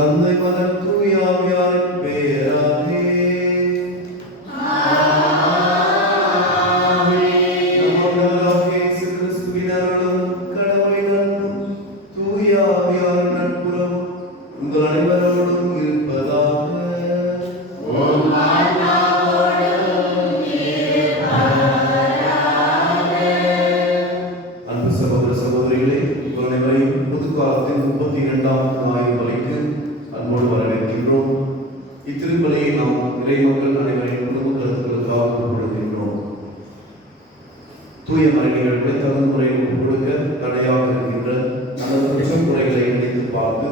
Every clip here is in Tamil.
தந்தை மகன் தூய ஆவியாரின் பெயராலே நம்முடைய இயேசு கிறிஸ்துவின் அருளும் கடவுளின் அன்பும் தூய ஆவியாரின் நட்புறவும் உங்கள் அனைவரோடும் இருப்பதாக. அன்பு சகோதர சகோதரிகளே, உங்கள் அனைவரையும் புதுக்காலத்தின் 32ஆம் ஞாயிறு பலிக்கு அன்போடு வரவேற்கின்றோம். இத்திருப்பலியை நாம் இறைமக்கள் அனைவரையும் குடும்ப கருத்துக்களுக்காக கொடுக்கின்றோம். தூய மறைகள் தகுந்த முறையில் கொடுக்க தடையாக இருக்கின்ற அந்த குற்றம் குறைகளை இணைத்து பார்த்து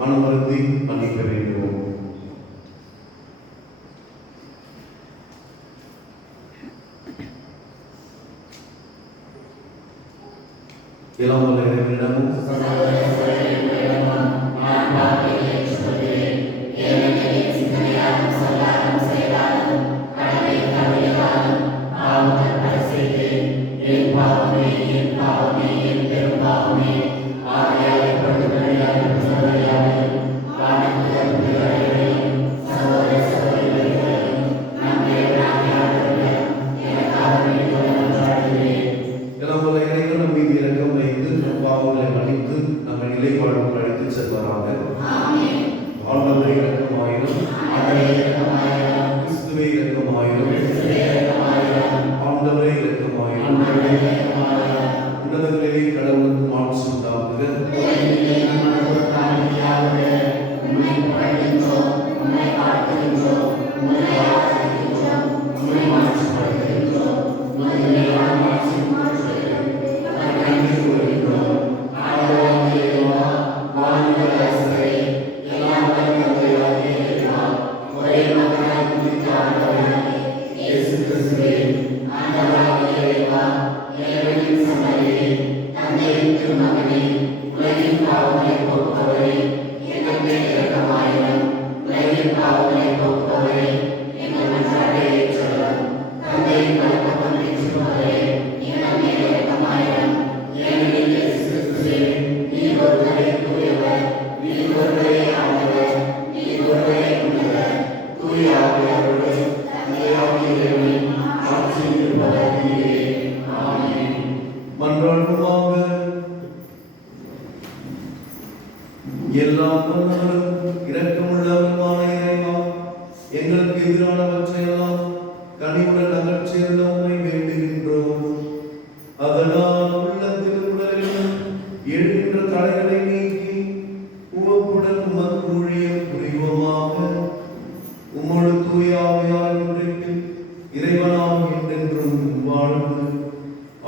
மனமருந்தி மன்னிக்க வேண்டுவோம். எல்லாம் வல்ல இறைவனிடமும் எங்களுக்கு எதிரானவற்றையெல்லாம் கனிவுடன் அகற்றியருள உம்மை வேண்டுகின்றோம். அதனால் உள்ளத்தில் உடலிலும் எழுகின்ற தடைகளை நீக்கி உவப்புடன் உமக்கு ஊழியம் புரிவோமாக. உம்மோடு தூய ஆவியார் ஒன்றிற்கு இறைவனாம் என்றென்றும் வாழ்ந்து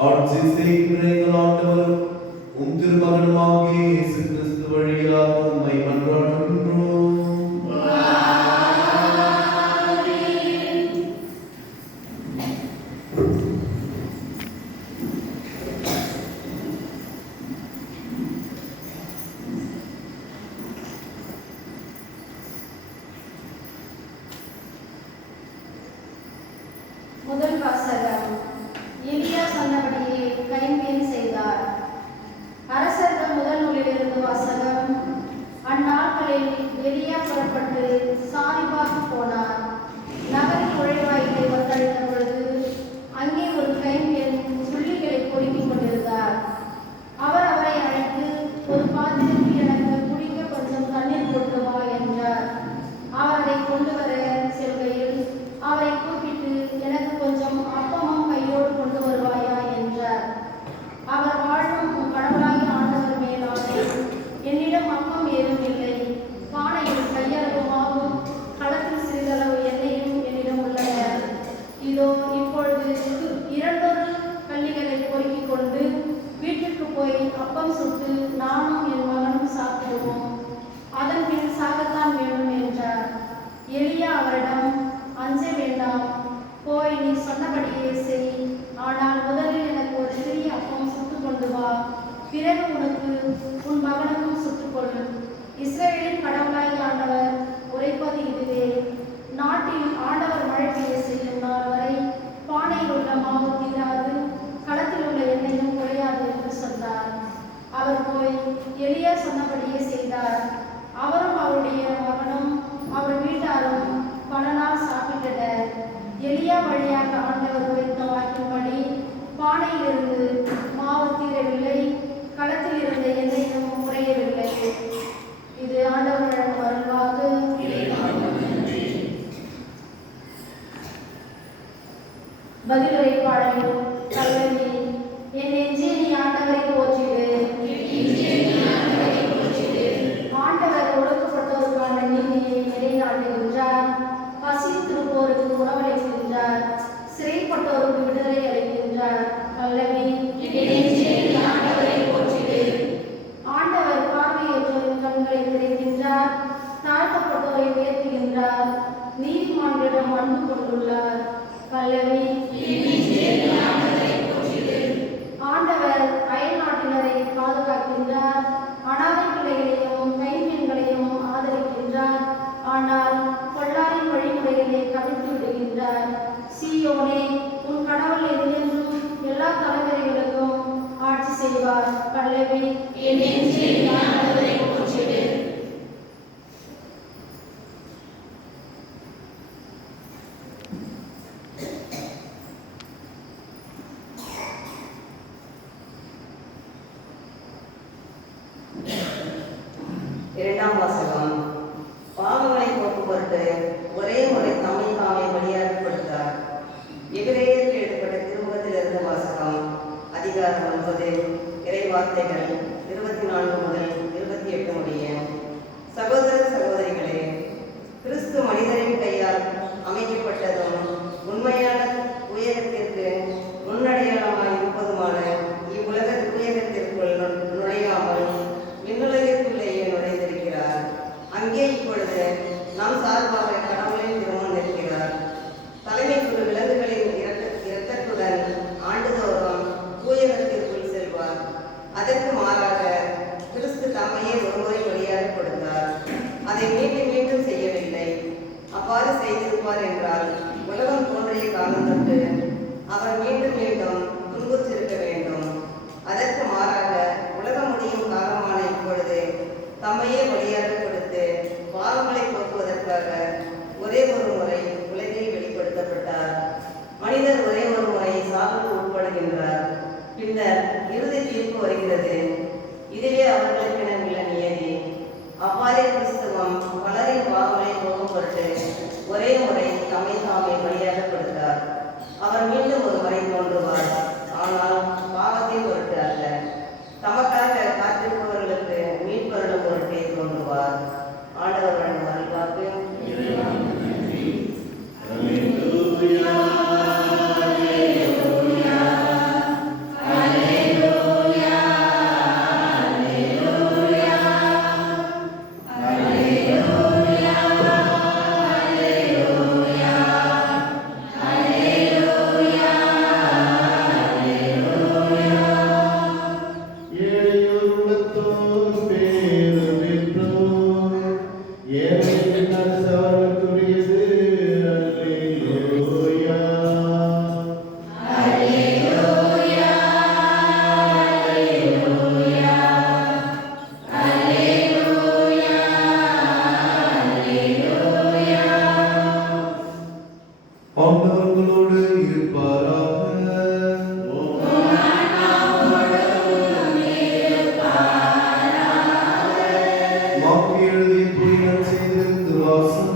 ஆட்சி செய்கின்ற எங்கள் ஆண்டவரும் உம் திருமகனுமாகிய இயேசு கிறிஸ்து வழியாக உம்மை மன்றாடுகின்றோம். முதல் வாசகம். எலியா சொன்னபடியே கைம்பெண் செய்தார். அரசர்கள் முதல் நூலிலிருந்து வாசகம். அந்நாட்களில் எலியா புறப்பட்டு சாரிபாக்கு போனார். நகரின் நுழைவாயிலை வந்தடைந்த பொழுது அங்கே ஒரு கைம்பெண் சுள்ளிகளை பொறுக்கிக் கொண்டிருந்தார். அவர் அவரை அழைத்து, ஒரு பாத்திரத்தில் எனக்கு குடிக்க கொஞ்சம் தண்ணீர் கொண்டு வா என்றார். அவர் அதை கொண்டு வர செல்கையில் அவரை கூப்பிட்டு, எனக்கு கொஞ்சம் அப்பமும் கையோடு கொண்டு வருவாயா என்றார். அவர் வாழும் கடவுளாகிய ஆண்டவர் மேலானே, என்னிடம் அப்பம் ஏதும் இல்லை, பானையில் கையளவு மாவும் களத்தில் சிறிதளவு எண்ணெயும் என்னிடம் உள்ளன. இதோ இப்பொழுது 2 கல்லிகளை பொறுக்கிக் கொண்டு வீட்டிற்கு போய் அப்பம் சுட்டு நானும் என் மகனும் சாப்பிடுவோம், அதன் பின் சாகத்தான் வேண்டும் என்றார். எலியா அவரிடம், அஞ்ச வேண்டாம், போய் நீ சொன்னபடியே செய். ஆனால் முதலில் எனக்கு ஒரு சிறிய அப்பம் சுட்டு கொண்டு வா, பிறகு உனக்கு உன் மகனுக்கும் சுட்டுக்கொள். இஸ்ரவேலின் கடவுளாகிய ஆண்டவர் உரைப்பது இதுவே, நாட்டில் ஆண்டவர் மழை பெய்ய செய்யும் நாள் வரை பானையில் உள்ள மாவு தீராது, களத்தில் உள்ள எண்ணெயும் குறையாது என்று சொன்னார். அவர் போய் எலியா சொன்னபடியே செய்தார். அவரும் அவருடைய மகனும் அவர் வீட்டாரும் பல நாள் சாப்பிட்டனர். எலியா வழியாக ஆண்டவர் உரைத்த வாக்கின்படி பானையிலிருந்து மாவு தீரவில்லை, களத்தில் இருந்த எண்ணெயும் குறையவில்லை. இது ஆண்டவரிடம் அருள்வாக்கு. பதிலுரை பாடல். கல்வி. என் நெஞ்சே நீ ஆண்டவரை போற்றிடு. ஆண்டவர் ஒடுக்கப்பட்டோருக்கான நீதியை நிலைநாட்டுகின்றார். பசித்திருப்போருக்கு உணவளிக்கின்றார். சிறைப்பட்டோருக்கு விடுதலை அளிக்கின்றார். கல்வி. ஆண்டவர் பார்வையற்றோரின் கண்களை திறக்கின்றார். தாழ்த்தப்பட்டோரை உயர்த்துகின்றார். நீதிமான்களிடம் அன்பு கொண்டுள்ளார். கல்வி. ஆண்டவர் அயல் நாட்டினரை பாதுகாக்கின்றார். அனாதை பிள்ளைகளையும் கைம்பெண்களையும் ஆதரிக்கின்றார். ஆனால் கொள்ளாரின் வழிமுறைகளை கவிழ்த்து விடுகின்றார். சீயோனே, உன் கடவுள் என்றென்றும் எல்லா தலைமுறைகளுக்கும் ஆட்சி செய்வார். கல்வி. இரண்டாம் வாசகம். பாவங்களை போக்கும் பொருட்டு ஒரே முறை தம்மை தாமே பலியாக கொடுத்தார். எபிரேயருக்கு எழுதப்பட்ட திருமுகத்திலிருந்து வாசகம். அதிகாரம் 9, இறைவார்த்தைகள் 24 முதல் 28 முடிய. சகோதர சகோதரிகளே, கிறிஸ்து மனிதரின் கையால் அமைக்கப்பட்டதும் உண்மையான உயரத்திற்கு முன்னடையாளமாய் இருப்பதுமான இவ்வுலக உயரத்திற்குள் நுழையாமல் விண்ணுலகிற்குள்ளேயே நுழைந்திருக்கிறார். அங்கே இப்பொழுது நாம் சார்பாக கடவுளின் திருமணம் நிற்கிறார். தலைமை குழு விலங்குகளின் இரக்கத்துடன் ஆண்டுதோறும் தூயகத்திற்குள் செல்வார். அதற்கு மாறாக கிறிஸ்து தம்மையே ஒருமுறை பலியாக கொடுத்தார். அதை மீண்டும் மீண்டும் செய்யவில்லை. அவ்வாறு செய்திருப்பார் என்றால் உலகம் தோன்றிய காலம் தொட்டு அவர் மீண்டும் மீண்டும் துன்புற்றிருக்க வேண்டும். அதற்கு மாறாக உலகம் முடியும் காலமான இப்பொழுது தம்மையே பலியாக கொடுத்து பாவங்களை போக்குவதற்காக ஒரே ஒரு முறை உலகில் வெளிப்படுத்தப்பட்டார். மனிதர் ஒரே ஒரு முறை சாவுக்கு உட்படுகின்றார். பின்னர் இறுதி தீர்ப்பு வருகிறது. இதுவே அவர்களுக்கென உள்ள நியதி. அவ்வாறே கிறிஸ்துவம் பலரின் பாவங்களை போக்கும் பொருட்டு ஒரே முறை தம்மை தாமே பலியாக கொடுத்தார். அவர் மீண்டும் ஒரு முறை தோன்றுவார். ஆனால் பாவத்தின் பொருட்டு அல்ல, தமக்காக காத்திருப்பவர்களுக்கு மீட்பருளும் பொருட்டே தோன்றுவார். ஆண்டவர் அருள்வாக்கு. ஆண்டவர்களோடு இருப்பாராக. மாற்கு எழுதிய தூய நற்செய்தியிலிருந்து வாசகம்.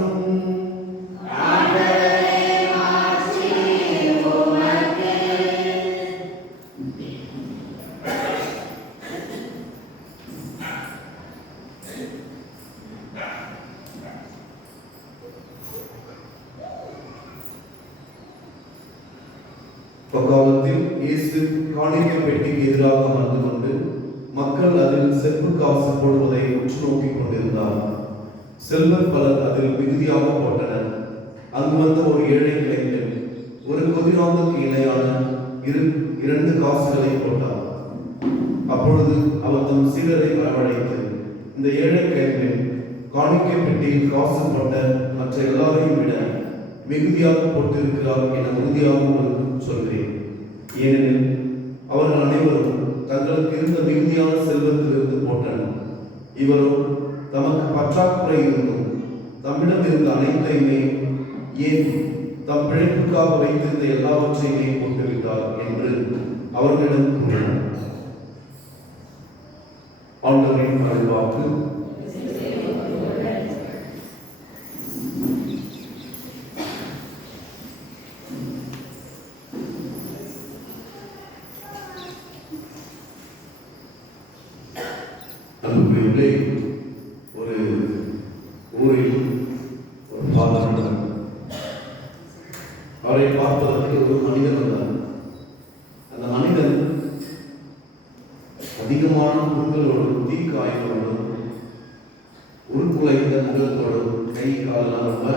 அக்காலத்தில் இயேசு காணிக்கை பெட்டிக்கு எதிராக அமர்ந்து கொண்டு மக்கள் அதில் செப்பு காசு போடுவதை உற்று நோக்கிக் கொண்டிருந்தார். செல்வர் பலர் அதில் மிகுதியாக போட்டனர். அங்கு வந்த ஒரு ஏழை இளைஞன் ஒரு கொதிராவுக்கு இணையான 2 காசுகளை போட்டார். அப்பொழுது அவர் தம் சீடரை வரவழைத்து, இந்த ஏழை கைம்பெண் காணிக்கை பெட்டியில் காசு போட்ட மற்ற எல்லாரையும் விட மிகுதியாக போட்டிருக்கிறார் என உறுதியாக உங்களுக்கு சொல்கிறேன். ஏனெனில் அவர்கள் அனைவரும் தங்களுக்கு இருந்த மிகுதியான செல்வத்திலிருந்து போட்டனர். இவரும் தமக்கு பற்றாக்குறை இருந்தும் தம்மிடம் இருந்த அனைத்தையுமே ஏன் தம் பிழைப்புக்காக வைத்திருந்த எல்லாவற்றையுமே போட்டுவிட்டார் என்று அவர்களிடம் கூறினார். ஆண்டவரின் அருள்வாக்கு. அன்புக்குரியவர்களே, ஒரு ஊரில் ஒரு ஃபாதர் இருந்தார். அவரை பார்ப்பதற்கு ஒரு மனிதன் வந்தார். அந்த மனிதன் அதிகமான புண்களோடும் தீக்காயங்களோடும் உருக்குலைந்த முகத்தோடும் கை காலெல்லாம் ரொம்ப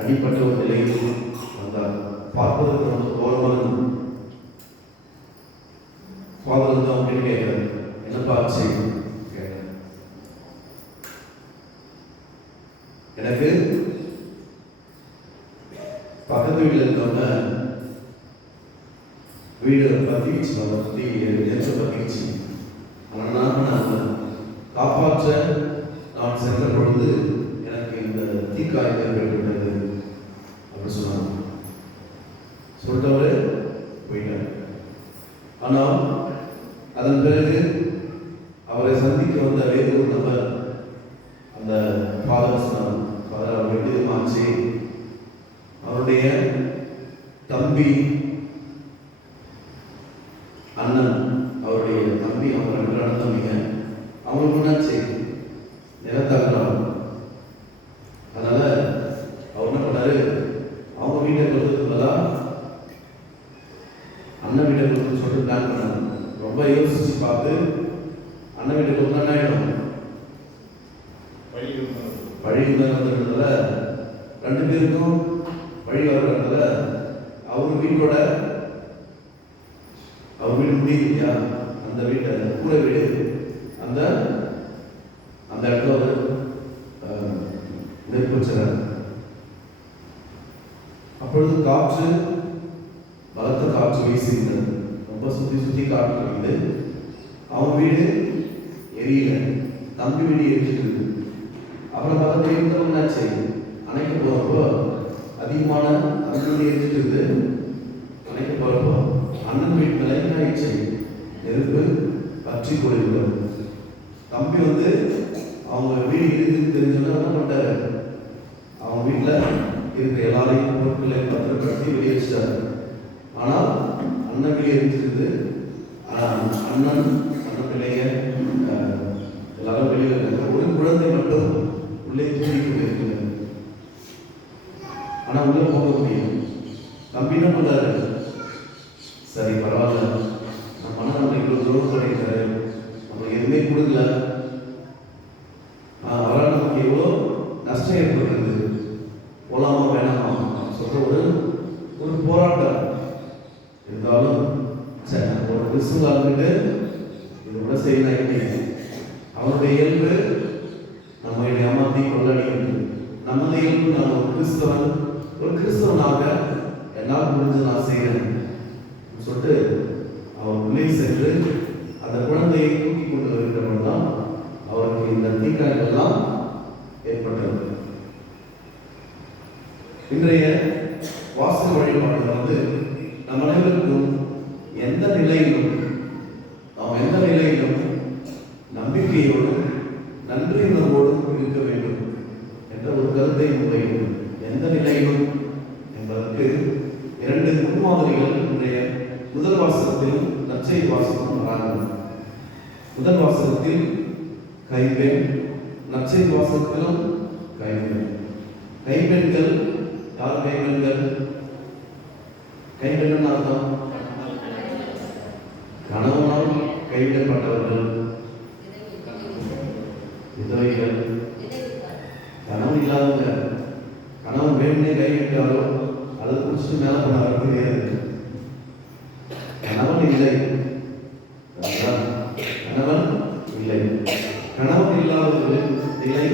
அடிப்பட்ட ஒரு நிலையில் வந்தார். பார்ப்பதற்கு ரொம்ப கோலமான ஃபாதர் வந்து அவங்க கேட்கிறார், என்னப்பா ஆச்சு கேட்டார். எனக்கு பக்கத்து வீட்டில் இருக்கவங்க வீடு பத்திச்சு நெச்ச பத்திச்சு. ஆனால் நான் காப்பாற்ற நான் சென்ற பொழுது எனக்கு இந்த தீக்காயம் ஏற்பட்டுவிட்டது அப்படின்னு சொன்னாங்க. சொல்லிட்டவரு போயிட்டார். ஆனால் அதன் பிறகு அவரை சந்திக்க வந்த வேறு ஒரு நபர் அந்த ஃபாதர் சொன்னார், ஃபாதர் அவர் விடுதமாச்சு, அவருடைய தம்பி அண்ணன், அவருடைய தம்பி, அவங்க ரெண்டு அண்ணன் தம்பிங்க, அவங்களுக்கு என்னாச்சு நிலத்தாக்கலாம். அதனால அவர் என்ன பண்ணாரு, அவங்க வீட்டை கொடுத்ததுக்குள்ளதா அண்ணன் வீட்டை கொடுத்து சொல்லிட்டு பிளான் பண்ணாரு. ரொம்ப யோசிச்சு பார்த்து அண்ணன் வீட்டை கொடுத்தா என்ன ஆயிடும், வழி வந்ததுனால ரெண்டு பேருக்கும் வழி வர்றதுனால அவர் வீட்டோட அவர் வீடு முடியுது இல்லையா, அந்த வீட்டை கூரை வீடு அந்த அந்த இடத்துல ஒரு நெருப்பு வச்சுறாரு. அப்பொழுது காற்று, பலத்த காற்று வீசியிருந்தது. ரொம்ப சுற்றி சுற்றி காற்று இருக்குது. அவன் வீடு எரியல, தம்பி வீடு எரிச்சிருக்கு. அப்புறம் பக்கத்துல இருந்தவங்கன்னாச்சு அணைக்க போறப்போ அதிகமான தம்பி வீடு எரிச்சிட்டு இருக்குது. அணைக்க போறப்போ அண்ணன் வீட்டு மேலே என்ன ஆயிடுச்சு, நெருப்பு பற்றி கொள்கிறது. தம்பி வந்து அவங்க வீடு இருக்குன்னு தெரிஞ்சோன்னா என்ன பண்ணிட்டாரு, அவங்க வீட்டில் இருக்கிற எல்லாரையும் பொருட்களை பத்திரப்படுத்தி வெளியே வச்சிட்டாரு. ஆனால் அண்ணன் வெளியே இருந்துருக்குது. அண்ணன் பிள்ளைங்க எல்லாரும் வெளியே இருக்காங்க. ஒரு குழந்தை மட்டும் உள்ளே தூங்கி கொண்டிருக்கிறது. ஆனால் உள்ள போக முடியும். தம்பி என்ன பண்றாரு, சரி பரவாயில்ல, நம்ம அண்ணன் நம்ம இவ்வளோ தூரம் பண்ணியிருக்காரு, நம்மளுக்கு எதுவுமே கொடுக்கல, அவரால் நமக்கு எவ்வளோ நஷ்டம் ஏற்படுறது, போலாமா வேணாமா சொல்ற ஒரு போராட்டம் இருந்தாலும் சரி ஒரு கிறிஸ்துவ இருந்துட்டு இது கூட செய்யணும். அவருடைய இயல்பு நம்மை ஏமாத்தி கொள்ளடிக்கிறது. நமது இயல்பு நான் ஒரு கிறிஸ்தவனாக என்னால் முடிஞ்சு நான் செய்யறேன் சொல்லிட்டு அவர் உள்ளே சென்று அந்த குழந்தையை தூக்கி கொண்டு வருகிறவன் தான் அவருக்கு இந்த தீக்காயங்கள் எல்லாம் ஏற்பட்டது. இன்றைய வாசக வழிபாடு வந்து நம் அனைவருக்கும் எந்த நிலையிலும் நம்பிக்கையோடும் நன்றியுணர்வோடும் இருக்க வேண்டும் என்ற ஒரு கருத்தை முன்வைக்கும். எந்த நிலையிலும் என்பதற்கு இரண்டு முன்மாதிரிகள் இன்றைய முதல் வாசகத்திலும் நற்செய்தி வாசகம் வராங்க. முதல் வாசகத்தில் கைப்பெண், நற்செய்தி வாசகத்திலும் கைப்பெண். கைப்பெண்கள் யார்? கைப்பெண்கள் கைப்பெண் அர்த்தம் கணவனால் கைவிடப்பட்டவர்கள், விதவைகள், கணவன் இல்லாதவங்க. கணவன் வேணும்னே கைவிட்டாரோ அதை குடிச்சிட்டு மேலே போனாரு தெரியாது. கணவன் இல்லை, கணவன் இல்லை. கணவன் இல்லாதவர்களின் நிலை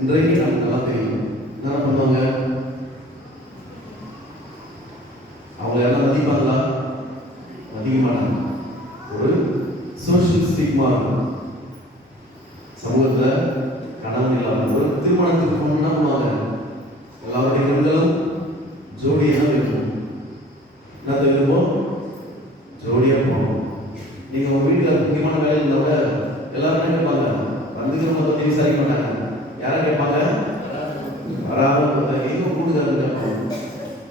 இன்றைக்கு நமக்கு நல்லா தெரியும். என்ன பண்ணுவாங்க, அவங்க எல்லாம் மதிப்பாங்களா? மதிக்க மாட்டாங்க. ஒரு சோஷியல் ஸ்டிக்மா இருக்கும். சமூகத்தில் கணவன் இல்லாமல் ஒரு திருமணத்துக்கு முன்னா பண்ணுவாங்க, எல்லாருடைய பெண்களும் ஜோடியாக தான் இருக்கும். என்ன விருப்பம்? ஜோடியாக போகணும். நீங்கள் உங்கள் வீட்டில் முக்கியமான வேலை இருந்தவங்க எல்லாருமே கேட்பாங்க, வந்துக்கிறவங்க பற்றி விசாரிக்க மாட்டாங்க. யாரை கேட்பாங்க? வராமல் எங்கே கூடுதல் கேட்பாங்க.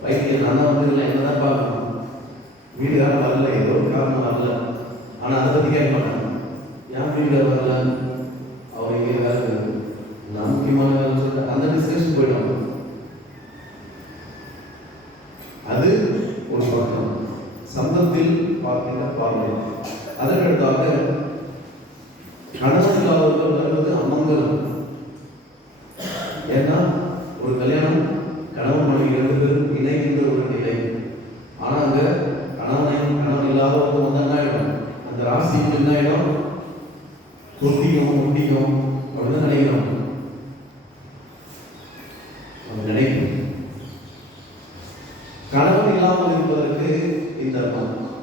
வயிற்றுல நான் தான் வந்து என்ன தான் பார்க்கணும், வீட்டுக்காரன் வரல, ஏதோ ஒரு காரணம் வரல. ஆனால் அதை பற்றி கேட்க மாட்டாங்க. ஏன் வீட்டுக்காரர் வரல, அவர் எங்கே வேலை, நான் முக்கியமான வேலை சொல்லிட்டு அந்த டிஸ்கஷன் போயிடுவாங்க. அது ஒரு பக்கம் சம்பந்தத்தில் பார்க்கின்ற பார்வை. அதற்கடுத்தாக கணவன் இல்லாதவர்கள் வருவது அமங்கலம். ஏன்னா ஒரு கல்யாணம் கணவன் மனைவி 2 பேரும் இணைகின்ற ஒரு நிலை. ஆனால் அங்கே கணவன் இல்லாதவங்க வந்து என்ன ஆகிடும், அந்த ராசிக்கு என்ன ஆகிடும், கொட்டிக்கும் முட்டிக்கும் அப்படின்னு நினைக்கிறோம். நினைக்கும் கணவன் இல்லாமல் இருப்பதற்கு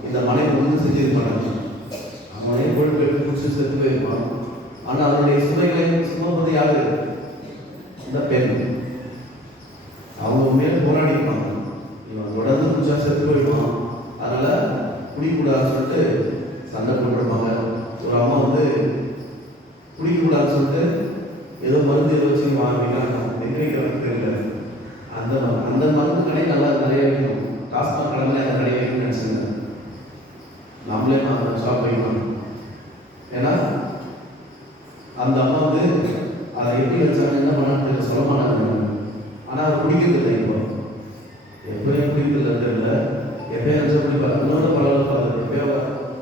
இந்த மனைவி வந்து செஞ்சிருப்பாங்க. அவனை பொழுது குடிச்சு செத்து போயிருப்பான். ஆனால் அவருடைய சுமைகளை சுமப்பது யாரு? இந்த பெண். அவங்க மேல் போராடி இருப்பாங்க. இவன் தொடர்ந்து குடிச்சா செத்து போயிடுவான், அதனால குடிக்கூடாதுன்னு சொல்லிட்டு சண்டை போட்டுருப்பாங்க. ஒரு அம்மா வந்து குடிக்கக்கூடாதுன்னு சொல்லிட்டு ஏதோ மருந்து ஏதோ வச்சு வாங்கிக்கலாம், எங்கே தெரியல. அந்த மருந்து கடை நல்லா நிறைய வைக்கணும். டாஸ்மாக் கடையில் அந்த கடை வைக்கணும்னு நினச்சிருந்தேன். நம்மளே நான் ஷாப் வைக்கணும். ஏன்னா அந்த அம்மா வந்து அதை எப்படி வச்சாங்க, என்ன பண்ணான்னு சொல்ல மாட்டாங்க. ஆனால் அவர் குடிக்கிறது இல்லை. இப்போ எப்பயும் குடிக்கிறது தெரியல. எப்பயும் நினச்சா குடிப்பாரு, இன்னொரு பரவாயில்ல. எப்பயோ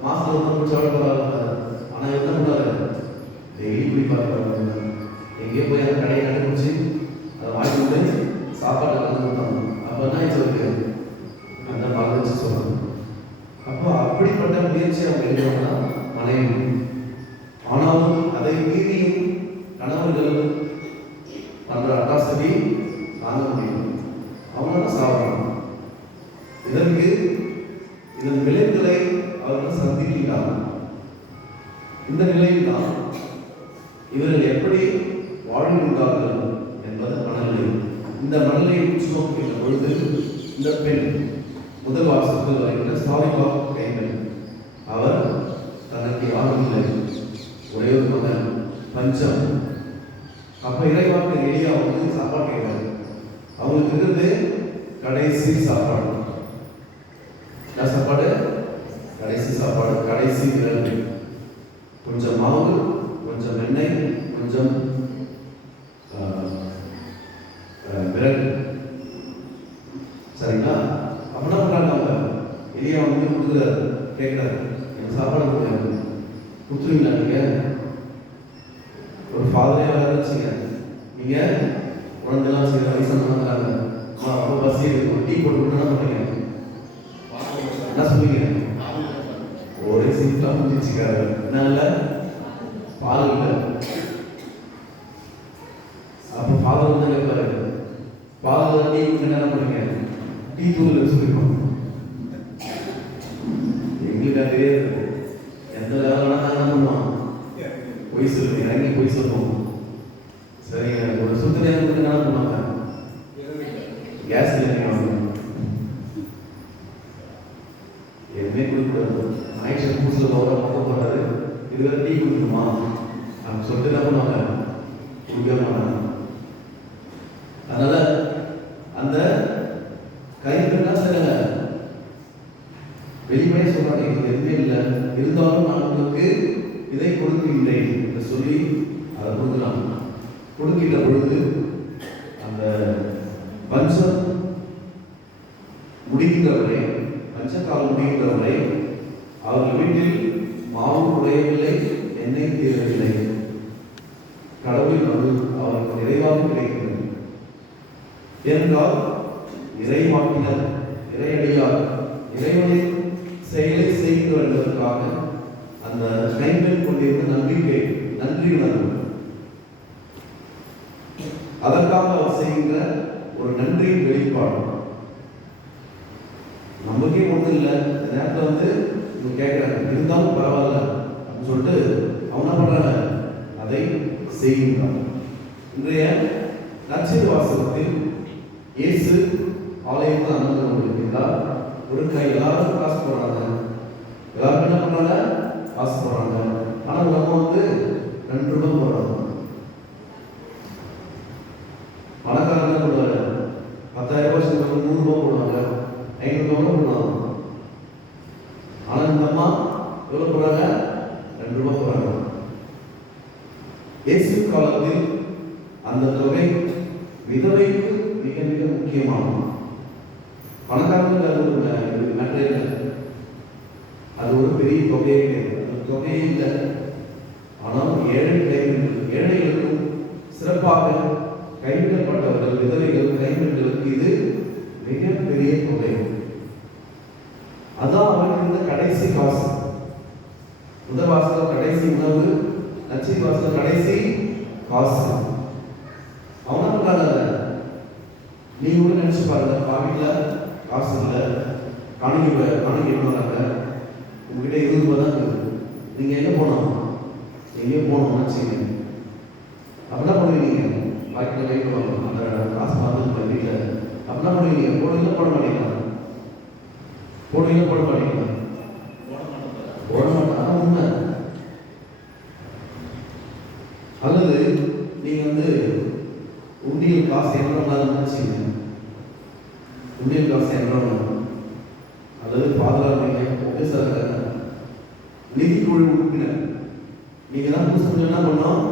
மாதம் ஒரு குடிச்சாலும் பரவாயில்ல. ஆனால் என்ன பண்ணுறாரு, டெய்லி குடிப்பாரு. எங்கேயோ போய் அந்த கடையை கண்டுபிடிச்சி அதை வாங்கி வந்து சாப்பாடு கலந்து கொடுத்தாங்க. அப்போ தான் இது இருக்கு அந்த மகளை வச்சு சொல்கிறாங்க. அப்போ அப்படிப்பட்ட முயற்சி அவங்க எடுக்கிறாங்கன்னா மனைவி. ஆனாலும் அதை மீறியும் கணவர்கள் பண்ணுற அட்டாசதி தாங்க முடியும். அவங்க தான் சாப்பிடணும். இதன் விளைவுகளை அவர்கள் சந்திக்கிறார்கள். இந்த நிலையில் தான் இவர்கள் எப்படி வாழ்கின்றார்கள் என்பது மனநிலை. இந்த மனநிலையை உற்று நோக்குகின்ற பொழுது இந்த பெண் முதல் வாசத்தில் வருகின்ற சாரிபா கைகள், அவர் தனக்கு யாரும் இல்லை, ஒரே ஒரு மகன், பஞ்சம். அப்போ இறைவாக்கு எளியா வந்து சாப்பாடு கேட்காது. அவங்களுக்கு இருக்கிறது கடைசி சாப்பாடு. என்ன சாப்பாடு? கடைசி சாப்பாடு, கடைசி விரல். கொஞ்சம் மாவு, கொஞ்சம் எண்ணெய், கொஞ்சம் விரல். சரிங்களா? அப்படின்னா பண்ணுறாங்க. அவங்க எளியா வந்து கொடுக்குறாரு, கேட்குறாரு, எனக்கு சாப்பாடு கொடுக்குறாரு, கொடுத்துருவீங்களா? நீங்கள் ஒரு ஃபாதரே வேறு வச்சுங்க, நீங்கள் குழந்தைலாம் செய்கிற வயசான பண்ணுறாங்க, ரொம்ப பசி ஒரு டீ போட்டு கொடுத்தா பண்ணுறீங்க, என்ன சொல்லுவீங்க? ஒரே சிம்பிளாக முடிச்சுக்காரு. என்ன இல்லை? பால் இல்லை. அப்போ ஃபாதர் வந்து கேட்பாரு, பால் டீ என்ன பண்ணுங்க? டீ தூள் வச்சுருக்கோம். எங்களுக்கு அது தெரியாது. எந்த லெவலாக நாங்கள் என்ன பண்ணுவோம்? பொய் சொல்லுங்க, இறங்கி பொய் சொல்லுவோம். சரிங்க, ஒரு சுத்தனையாக கொடுத்து என்ன பண்ணுவாங்க? கேஸ் இல்லைங்க, எதுவுமே கொடுக்கூடாது. ஆயிடுச்சு பூசில் போடுறாரு, இதுவரை டீ கொடுக்கணுமா அப்படின்னு சொல்லிட்டு என்ன பண்ணுவாங்க? கொடுக்க மாட்டாங்க. அதனால அந்த கைது என்ன செய்யல, வெளிப்படையே சொல்றாங்க, இது எதுவுமே இல்லை, இருந்தாலும் நான் உங்களுக்கு இதை கொடுக்கின்றேன் என்று சொல்லி அதை கொடுக்கலாம். கொடுக்கின்ற பொழுது அந்த பஞ்சம் முடிகின்றவரை, பஞ்சகாலம் முடிகின்றவரை அவர்கள் வீட்டில் மாவு குறையவில்லை, எண்ணெய் தீரவில்லை. கடவுளின் அருள் அவருக்கு நிறைவாக கிடைக்கிறது. என்றால் இறைவாக்கினர், இறையடியார், இறைவனின் செயலை செய்து வருவதற்காக அந்த கைகள் கொண்டிருந்த நம்பிக்கை, நன்றி உணர்வு, அதற்காக அவர் செய்கின்ற ஒரு நன்றியின் வெளிப்பாடு. நமக்கே ஒன்றும் இல்லை, இந்த நேரத்தில் வந்து இவங்க கேட்குறாங்க, இருந்தாலும் பரவாயில்ல அப்படின்னு சொல்லிட்டு அவங்க என்ன பண்ணுறாங்க? அதை செய்கின்றார். இன்றைய நற்செய்தி வாசகத்தில் இயேசு ஆலயத்தில் அமர்ந்து கொண்டிருக்கிறார். ஒரு கை எல்லாரும் காசு போடுறாங்க, எல்லாரும் என்ன பண்றாங்க? காசு போடுறாங்க. ஆனால் நம்ம 2 ரூபாய் போடுறாங்க. பணக்காரங்க என்ன பண்ணுவாங்க? 10,000 ரூபாய் சேர்ந்து 100 ரூபாய் போடுவாங்க, 500 ரூபாய் போடுவாங்க. ஆனால் இந்த அம்மா எவ்வளவு போடுறாங்க? 2 ரூபாய் போடுறாங்க. இயேசு காலத்தில் அந்த தொகை விதவைக்கு மிக மிக முக்கியமானது. பணக்காரங்க அது ஒரு பெரிய தொகையே கிடையாது, அந்த தொகையே இல்லை. ஆனால் ஏழைகளுக்கும் சிறப்பாக கைவிடப்பட்டவர்கள், விதவைகள், கைவிட்டவர்களுக்கு இது மிகப்பெரிய தொகை. அதான் அவருக்கு இருந்த கடைசி காசு. முதல் வாசல் கடைசி உணவு, நற்செய்தி வாசல் கடைசி காசு. அவனா பண்றாங்க. நீ கூட நினைச்சு பாருங்க, பாக்கெட்ல காசு இல்லை, காணிக்கை பண்ணுறாங்க, உங்ககிட்ட 20 ரூபாய் தான் இருக்குது. நீங்க எங்க போனோம்? எங்கேயோ போனோம் நினைச்சீங்க. அப்படின்னா பண்ணுவீங்க, பாக்கெட்ல கைட்டு வாங்க, அந்த காசு பார்த்து வீட்டில் அப்படின்னா பண்ணுவீங்க. போடுவீங்க போட மாட்டீங்களா? போடுவீங்க போட மாட்டீங்களா? போட மாட்டாங்க. உண்மை. அல்லது நீங்க உண்டியல் காசு எவ்வளவு நினைச்சீங்க, உண்டியல் காசு எவ்வளவு, அல்லது பாதுகாப்பு நிதிக்குழு உறுப்பினர் நீங்க தான் புதுசு என்ன பண்ணோம்?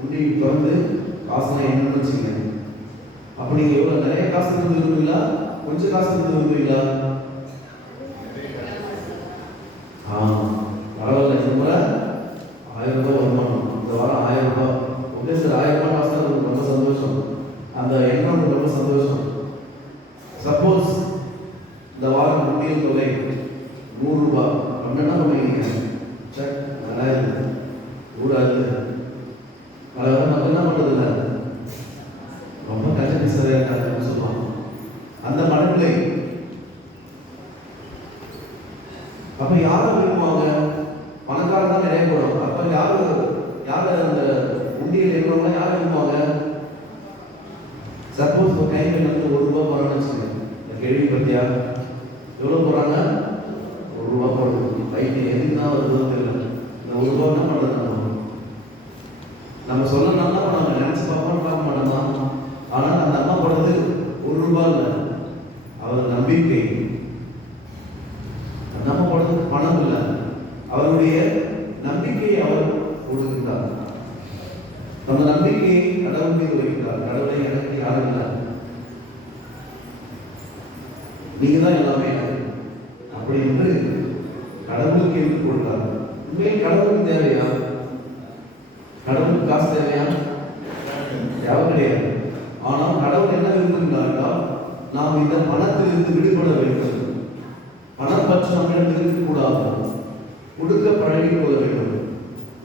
உண்டியல் திறந்து காசுலாம் என்னன்னு வச்சுங்க. அப்ப நீங்க எவ்வளவு நிறைய காசு இருந்து விரும்புவீங்களா, கொஞ்சம் காசு இருந்து விரும்புவீங்களா? பரவாயில்ல, இந்த முறை 1000 ரூபாய் வருமானம், இந்த வாரம் 1000 ரூபாய். ஓகே சார், 1000 ரூபாய் காசு தான் ரொம்ப சந்தோஷம், அந்த எண்ணம் ரொம்ப சந்தோஷம். சப்போஸ் இந்த வாரம் உண்டியல் தொகை 100 ரூபாய் அப்படின்னா பண்ணுவீங்க? செக் வராது, கூடாது. அதாவது நம்ம என்ன பண்றதில்ல, ரொம்ப கஷ்டப்பட்டு சரியாக சொல்லுவாங்க. அந்த மனநிலை. அப்ப யாரை விரும்புவாங்க? பணக்காரன் தான் நிறைய போடும். அப்ப யாரு அந்த உண்டியல் இருக்கிறவங்க யாரை விரும்புவாங்க? சப்போஸ் கையில் 1 ரூபாய் போறான்னு வச்சுக்கோங்க. இந்த கேள்வி பத்தியா எவ்வளவு போறாங்க? 1 ரூபாய் போடுறது. பையன் எதுக்கு தான் வருதோ தெரியல. இந்த 1 ரூபாய் என்ன பண்றது? நம்ம சொல்லணும்னா நம்ம நினைச்சு பார்க்க மாட்டோமா? ஆனால் அந்த அம்மா போடுறது 1 ரூபாய் இல்லை, அவர் நம்பிக்கை. நம்ம போடுறது பணம் இல்லை, அவருடைய நம்பிக்கையை அவர் கொடுக்கிறார். நம்ம நம்பிக்கையை கடவுள் மீது வைக்கிறார். கடவுளை எனக்கு யாரும் இல்லை, நீங்க தான் எல்லாமே அப்படி என்று கடவுளுக்கு எடுத்துக் கொடுக்கிறார். உண்மையில் கடவுளுக்கு தேவையா? கடவுளுக்கு காசு தேவையா? தேவை கிடையாது. ஆனால் கடவுள் என்ன விரும்புகிறார்கள்? நாம் இந்த பணத்திலிருந்து விடுபட வேண்டும். பணம் பற்றி நம்மிடம் இருக்கக்கூடாது, கொடுக்க பழகி கொள்ள வேண்டும்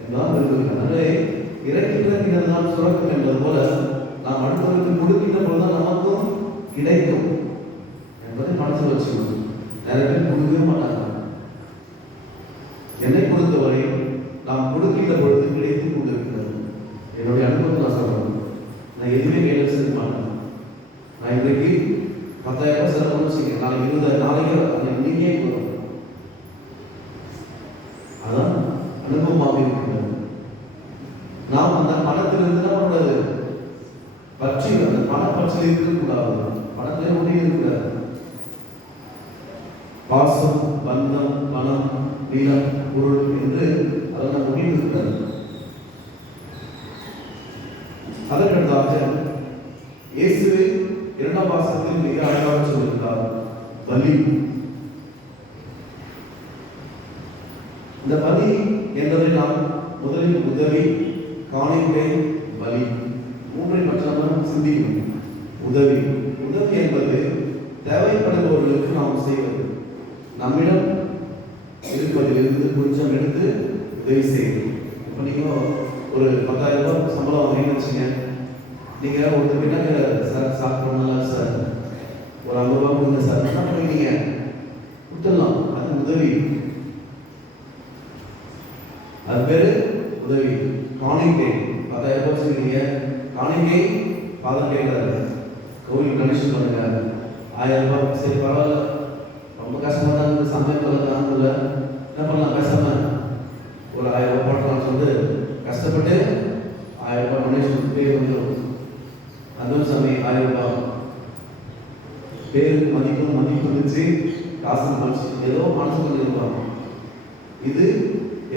என்றால் விரும்புகிறார். இறக்கின்றதான் சுரக்கும் என்பது போல நாம் அடுத்தவருக்கு கொடுக்கின்ற பொழுதுதான் நமக்கும் கிடைக்கும் என்பதை மனசில் வச்சுக்கணும். நிறைய பேர் கொடுக்கவே மாட்டாங்க. என்னை பொறுத்தவரை நாம் கொடுக்கின்ற பொழுது கிடைத்துக் கொண்டிருக்கிறது. என்னுடைய அனுபவத்தை நான் சொல்றேன். நான் எதுவுமே கையில் வச்சிருக்க மாட்டேன். நான் இன்றைக்கு 10,000 ரூபாய் செலவு வச்சுக்கேன், நாளைக்கு 20,000, நாளைக்கு இன்னைக்கே போதும். அதான் அனுபவமாக இருக்கிறது. நாம் அந்த பணத்திலிருந்து என்ன பண்றது? பற்றி அந்த பண பற்றியில் இருக்கக்கூடாது, பணத்திலே ஒன்றி இருக்கக்கூடாது. பாசம், பந்தம், பணம், நிலம், பொருள் என்று அதெல்லாம் முடிவு இருக்கிறது. அதற்கடுத்தாக இயேசுவே 2ஆம் வாசகத்தில் மிக அழகாக சொல்லியிருக்கிறார், பலி. இந்த பலி என்பதை நாம் முதலில் உதவி, காணிக்கை, பலி 3ஐ பற்றி நாம் சிந்திக்கணும். உதவி என்பது தேவைப்படுபவர்களுக்கு நாம் செய்வது. நம்மிடம் இருப்பதிலிருந்து கொஞ்சம் எடுத்து உதவி செய்யணும். இப்போ நீங்கள் ஒரு 10,000 ரூபாய் சம்பளம் வாங்கினு வச்சுங்க. நீங்கள் ஒரு பின்னாடி சார் சாப்பிட்றோம்ல சார், ஒரு 50 ரூபா கொடுங்க சார், என்ன பண்ணுவீங்க? கொடுத்துடலாம். அது உதவி, அது பேரு உதவி. காணிக்கை 10,000 ரூபாய் வச்சுருக்கீங்க, காணிக்கை ஃபாதர் கேட்கறாரு, கோவில் கமிஷன் பண்ணுங்க 1000 ரூபாய். சரி பரவாயில்ல, ரொம்ப கஷ்டமாக தான் இருக்குது, சமயத்தில் காணல, என்ன பண்ணலாம், பேசாம ஒரு 1000 ரூபாய் போட்டலாம்னு சொல்லிட்டு கஷ்டப்பட்டு 1000 ரூபாய் டொனேஷன் பே வந்துடும். அந்த சாமி 1000 ரூபாய் பேருக்கு மதிப்பு இருந்துச்சு, காசு மனசு ஏதோ மனசு கொண்டு இருப்பாங்க. இது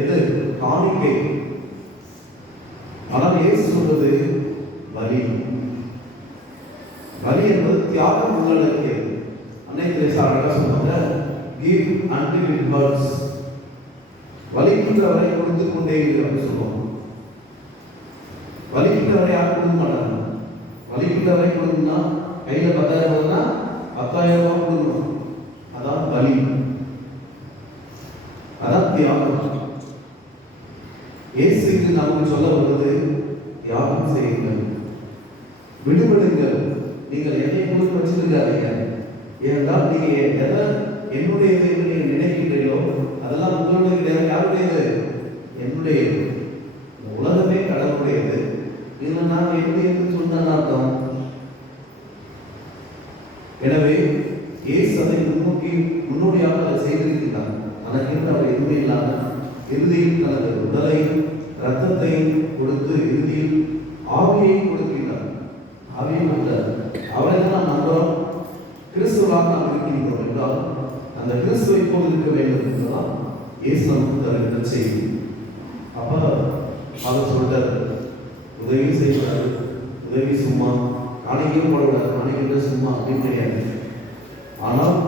எது காணிக்கை. ஆனால் இயேசு சொல்றது பலி. பலி என்பது தியாகம் உள்ளடக்கியது. அன்னை தெரேசா அழகா சொன்னாங்க, give until it hurts. வலிக்கின்றவரை கொடுத்து கொண்டே இருக்கிறோம்னு சொல்லுவோம். வலிக்கின்றவரை யாரும் கொடுக்க மாட்டாங்க. வலிக்கின்றவரை கொடுக்கணும்னா கையில 10,000 ரூபாய்னா 10,000 ரூபாய் கொடுக்கணும். அதான் பலி, அதான் தியாகம். இயேசுக்கு நமக்கு சொல்ல வருவது தியாகம் செய்யுங்கள், விடுபடுங்கள். நீங்கள் என்னை கொடுத்து வச்சிருக்காதீங்க. ஏனென்றால் நீங்க எதை என்னுடையது என்று நீங்க நினைக்கின்றீர்களோ அதெல்லாம் உங்களுடைய, யாருடையது? என்னுடையது. உலகமே கடவுளுடையது. இதுல நான் என்னுடையதுன்னு சொன்ன அர்த்தம். எனவே இயேசு அதை முன்னோடியாக அதை செய்திருக்கிறார். தனக்கென்று அவர் எதுவுமே இல்லாத இறுதியில் தனது உடலையும் இரத்தத்தையும் கொடுத்து இறுதியில் ஆவியை கொடுக்கின்றார். ஆவியை கொடுத்தார். அவரை தான் நாம் நம்புறோம். கிறிஸ்துவாக நாம் இருக்கின்றோம் என்றால் அந்த கிறிஸ்துவை போல் இருக்க வேண்டும் என்றுதான் இயேசு நமக்கு தருகின்ற செய்தி. அப்ப அவர் சொல்றார், உதவி செய்வார். உதவி சும்மா காணிக்கையும் போடக்கூடாது, காணிக்கின்ற சும்மா அப்படின்னு கிடையாது. ஆனால்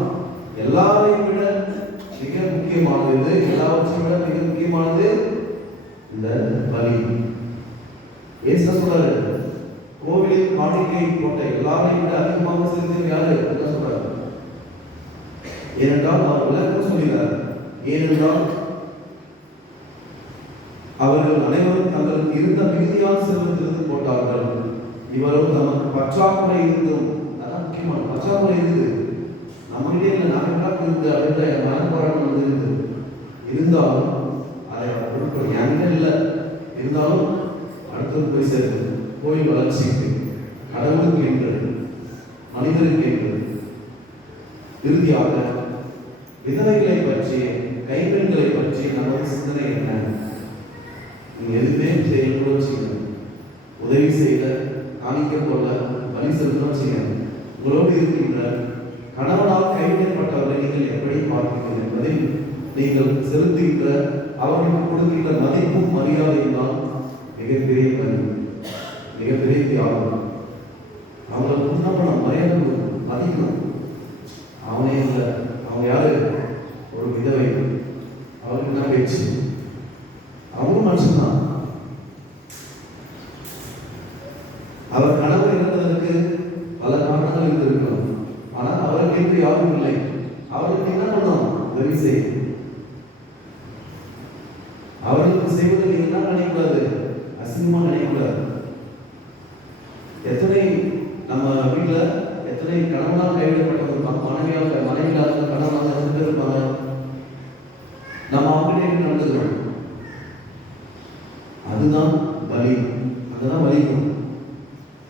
எல்லாரையும் விட மிக முக்கியமானது, எல்லாவற்றையும் விட மிக முக்கியமானது இந்த பலி. ஏசு சொல்றாரு, கோவிலில் காணிக்கை போட்ட எல்லாரையும் விட அதிகமாக செலுத்தியது யாரு என்ன சொல்றாரு? ஏனென்றால் அவர் விளக்கம் சொல்கிறார். ஏனென்றால் அவர்கள் அனைவரும் தங்களுக்கு இருந்த மிகுதியான செல்வத்திலிருந்து போட்டார்கள். இவரும் நமக்கு பற்றாக்குறை இருந்தும், அதான் முக்கியமான பற்றாக்குறை இருந்தது. நம்மகிட்டே இல்லை, நாங்கள் இருந்து அப்படின்ற மனப்போராட்டம் வந்து இருந்தாலும் அதை கொடுக்கணும். என்கிட்ட இல்லை இருந்தாலும் அடுத்தது போய் சேருது. கோயில் வளர்ச்சிக்கு, கடவுளுக்கு என்று, மனிதருக்கு என்று. இறுதியாக விதவைகளை பற்றி, கைப்பெண்களை பற்றி நமது சிந்தனை என்ன? நீங்க எதுவுமே செய்யக்கூட செய்யணும். உதவி செய்யல, காணிக்க போல, பலி செலுத்தணும் செய்யணும். உங்களோடு இருக்கின்ற கணவனால் கைவிடப்பட்டவரை நீங்கள் எப்படி பார்க்கிறீர்கள் என்பதை நீங்கள் செலுத்துகின்ற, அவர்களுக்கு கொடுக்கின்ற மதிப்பும் மரியாதையும் தான் மிகப்பெரிய பலி, மிகப்பெரிய தியாகம். அவங்களுக்கு உண்ணப்படும் மரியாதை மதிக்கணும். அவனே இல்லை, அவங்க யாரு? ஒரு விதவை. அவருக்கு என்ன பேச்சு? அவங்களும் மனுஷன்தான். அவர் கணவர் இறந்ததற்கு பல காரணங்கள் இருந்திருக்கும். ஆனால் அவருக்கு என்று யாரும் இல்லை. அவருக்கு என்ன பண்ணணும்? உதவி செய்யும். அவர்களுக்கு செய்வதை நீங்க என்ன நினைக்கக்கூடாது, அசிங்கமா நினைக்கக்கூடாது. எத்தனை நம்ம வீட்டுல எத்தனை கணவனால் கைவிடப்பட்டவங்க, மனைவியாக கணவனாக இருந்திருப்பாங்க. நம்ம அவங்களே நடந்துக்கிறோம். அதுதான் பலி. அதுதான் வலிக்கும்.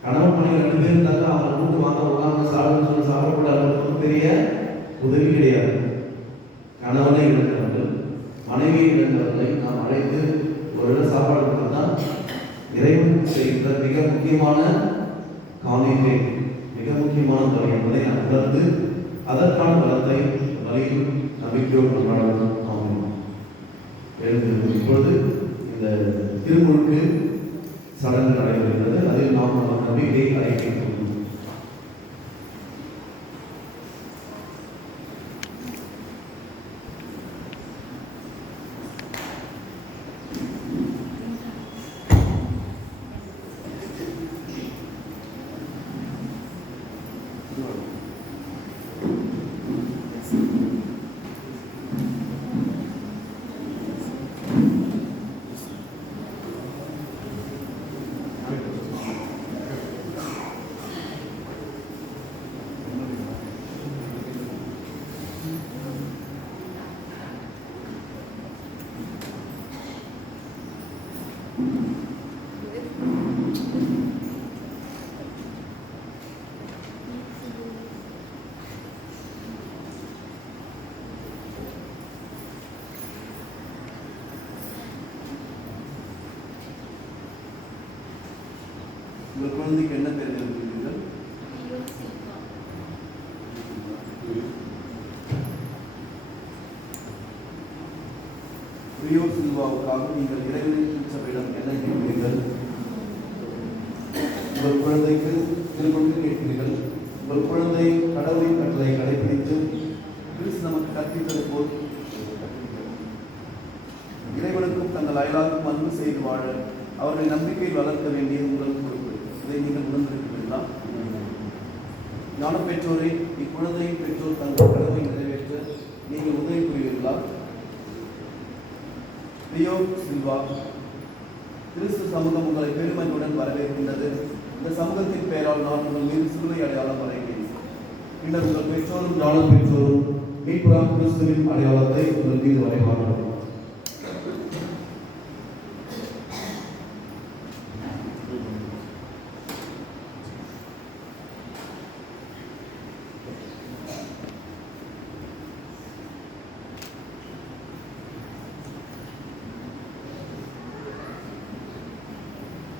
கணவன் மனைவி 2 பேர் இருந்தாங்க, அவங்க கூட்டு வாங்க உட்காந்து சாப்பிடுன்னு சொல்லி சாப்பிடக்கூடாது. பெரிய உதவி கிடையாது. கணவனை இழந்தவர்கள், மனைவியை இழந்தவர்களை நாம் அழைத்து ஒரு இடம் சாப்பாடு கொடுத்தா இறைவன் செய்கின்ற மிக முக்கியமான காணிக்கை, மிக முக்கியமான பலி என்பதை நாம் உணர்ந்து அதற்கான பலத்தை வழியில் நம்பிக்கையோடு கொண்டாடுவோம். இப்பொழுது இந்த திருமுழுக்கு சடங்கு நடைபெறுகிறது. அதில் நாம் நம்ம நம்பிக்கையை அறிவிக்கிறோம். உங்கள் குழந்தைக்கு என்ன பேர் எழுதுகிறீர்கள்? ரியோ சில்வாவுக்காக நீங்கள் இறைவனின் திருச்சபையிடம் என்ன கேட்கிறீர்கள்? உங்கள் குழந்தைக்கு திருமணம் கேட்கிறீர்கள். உங்கள் குழந்தை கடவுளின் கட்டளை கடைபிடித்து கிறிஸ்து நமக்கு கற்பித்தது போல் இறைவனுக்கும் தங்கள் அயலாருக்கும் அன்பு செய்து வாழ அவர்களை நம்பிக்கையில் வளர்க்க வேண்டியது உங்கள் பொறுப்பு. இதை நீங்கள் உணர்ந்திருக்கிறீர்களா? ஞான பெற்றோரை இக்குழந்தையின் பெற்றோர் தங்கள் கடமை நிறைவேற்ற நீங்கள் உதவி புரிவீர்களா? ரியோ சில்வா, கிறிஸ்து சமூகம் உங்களை பெருமையுடன் வரவேற்கின்றது. இந்த சமூகத்தின் பெயரால் நான் உங்கள் மீது சிலுவை அடையாளம் வரைகிறேன். பின்னர் உங்கள் பெற்றோரும் ஞான பெற்றோரும் மீட்பராம் கிறிஸ்துவின் அடையாளத்தை உங்கள் மீது வரைவார்கள்.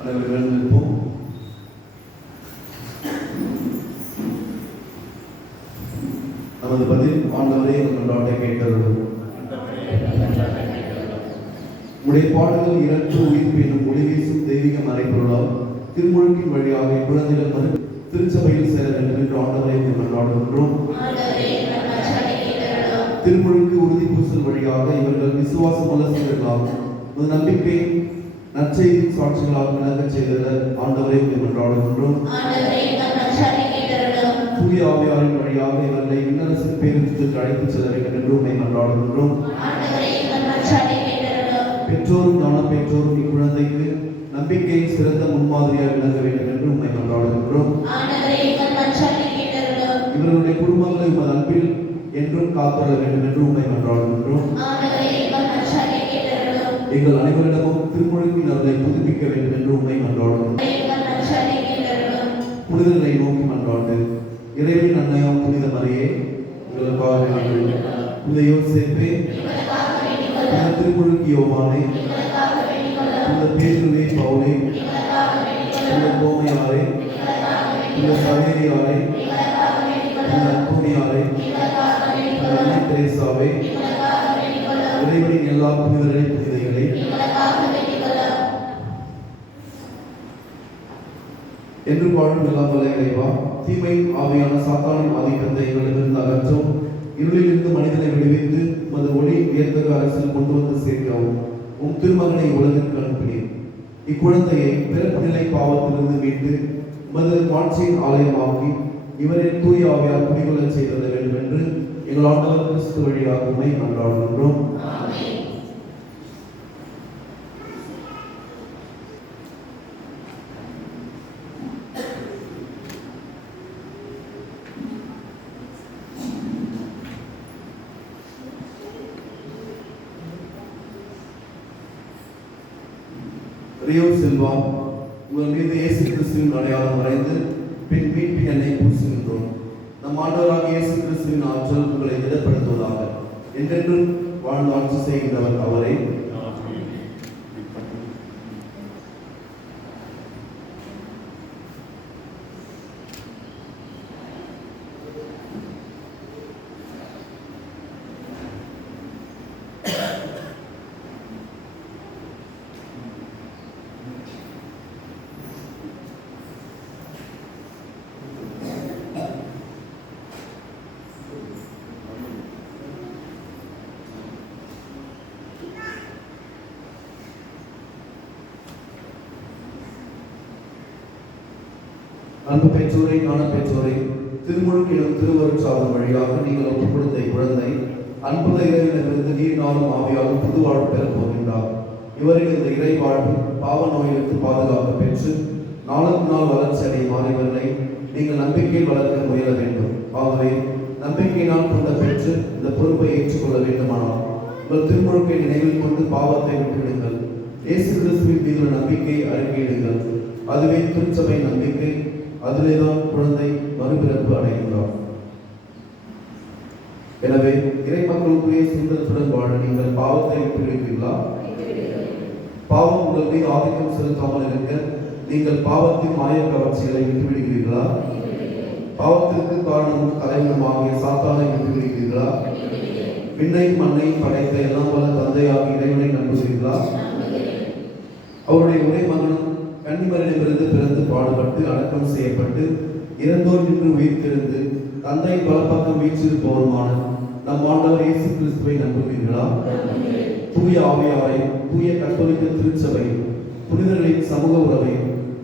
அனைவரும் எழுந்திருப்போம். நமது பதில் ஆண்டவரே உங்கள் நாட்டை கேட்டருளும். உடைய பாடல்கள் இரண்டு உயிர்ப்பு என்னும் ஒளி வீசும் தெய்வீக மறைப்பொருளால் திருமுழுக்கின் வழியாக குழந்தைகள் மறு திருச்சபையில் சேர வேண்டும் என்று ஆண்டவரை கொண்டாடுகின்றோம். திருமுழுக்கு உறுதி பூசல் வழியாக இவர்கள் விசுவாச முலசீர்களாகும் நம்பிக்கை நற்செய்தியின் சாட்சிகளாக விளங்கச் செய்தத ஆண்டவரை கொண்டாடுகின்றோம். தூய ஆவியாரின் வழியாக இவர்களை விண்ணரசின் பேருந்துக்கு அழைத்து செல்ல வேண்டும் என்று உண்மை கொண்டாடுகின்றோம். பெற்றோரும் ஞான பெற்றோரும் இக்குழந்தைக்கு நம்பிக்கையின் சிறந்த முன்மாதிரியாக விளங்க வேண்டும் என்று உண்மை கொண்டாடுகின்றோம். இவர்களுடைய குடும்பங்களை உமது அன்பில் என்றும் காத்துள்ள வேண்டும் என்று உண்மை கொண்டாடுகின்றோம். எங்கள் அனைவரிடமும் திருமுழுக்கின் அவர்களை புதுப்பிக்க வேண்டும் என்று உண்மை கொண்டாடுகின்றோம். புனிதர்களை நோக்கி மன்றாண்டு இறைவனின் அன்னையாம் புனித மரியே எங்களுக்காக வேண்டிக் புனித யோசேப்பே, புனித திருமுழுக்கு யோவானே, புனித பேதுருவே பவுலே, புனித தோமையாரே, புனித சவேரியாரே, புனித அந்தோனியாரே, புனித அன்னை தெரேசாவே, இறைவனின் எல்லா புனிதர்களே புனிதைகளே, என்று வாழும் எல்லாம் வல்ல இறைவா, தீமையின் ஆவியான சாத்தானின் ஆதிக்கத்தை எங்களிடமிருந்து அகற்றும், இருளிலிருந்து மனிதனை விடுவித்து உமது ஒளி வியத்தகு அரசில் கொண்டு வந்து சேர்க்கவும் உம் திருமகனை உலகிற்கு அனுப்பினீர். இக்குழந்தையை பிறப்பு நிலை பாவத்திலிருந்து மீட்டு உமது மாட்சியின் ஆலயமாக்கி இவரின் தூய ஆவியால் குடிகொள்ளச் செய்தத வேண்டும் என்று எங்கள் ஆண்டவர் கிறிஸ்து வழியாக உம்மை கொண்டாடுகின்றோம். ரியோ சில்வா, உங்கள் மீது இயேசு கிறிஸ்துவின் அடையாளம் வரைந்து பின் மீட்பின் எண்ணெய் பூசுகின்றோம். நம் ஆண்டவராக இயேசு கிறிஸ்துவின் ஆற்றல் உங்களை திடப்படுத்துவதாக. என்றென்றும் வாழ்ந்து ஆட்சி செய்கின்றவர் அவரை. அன்பு பெற்றோரை, ஞான பெற்றோரை, திருமுழுக்கு எனும் திருவருட்சாதம் வழியாக நீங்கள் ஒப்புக் கொடுத்த இக்குழந்தை அன்புள்ள இறைவனிலிருந்து நீர் நாளும் ஆவியாலும் புது வாழ்வு பெறப் போகின்றார். இவரின் இந்த இறை வாழ்வு பாவ நோயிலிருந்து பாதுகாப்பு பெற்று நாளுக்கு நாள் வளர்ச்சி அடையும் இவர்களை நீங்கள் நம்பிக்கையில் வளர்க்க முயல வேண்டும். ஆகவே நம்பிக்கையினால் கொண்ட பெற்று இந்த பொறுப்பை ஏற்றுக்கொள்ள வேண்டுமானால் உங்கள் திருமுழுக்கை நினைவில் கொண்டு பாவத்தை விட்டுவிடுங்கள். இயேசு கிறிஸ்துவின் மீது நம்பிக்கை அறிக்கையிடுங்கள். அதுவே திருச்சபை நம்பிக்கை. அதிலேதான் குழந்தை மறுபிறப்பு அடைகிறார். எனவே இறை மக்களுக்குரிய சுதந்திரத்துடன் வாழ நீங்கள் பாவத்தை விட்டுவிடுவீர்களா? பாவம் உங்கள் மீது ஆதிக்கம் செலுத்தாமல் இருக்க நீங்கள் பாவத்தின் மாயக்கவர்ச்சிகளை விட்டுவிடுகிறீர்களா? பாவத்திற்கு காரணம் தலைவனுமாகிய சாத்தானை விட்டுவிடுகிறீர்களா? விண்ணை மண்ணை படைத்த எல்லாம் வல்ல தந்தையாகிய இறைவனை நம்புகிறீர்களா? அவருடைய ஒரே மகனும் கன்னிமரிடமிருந்து பிறந்து பாடுபட்டு அடக்கம் செய்யப்பட்டு இறந்தோர் நின்று உயிர்த்தெழுந்து தந்தை பலப்பக்கம் வீற்றிருப்பவருமான நம் ஆண்டவர் இயேசு கிறிஸ்துவை நம்புகிறீர்களா? தூய ஆவியாரை, தூய கத்தோலிக்க திருச்சபை, புனிதர்களின் சமூக உறவை,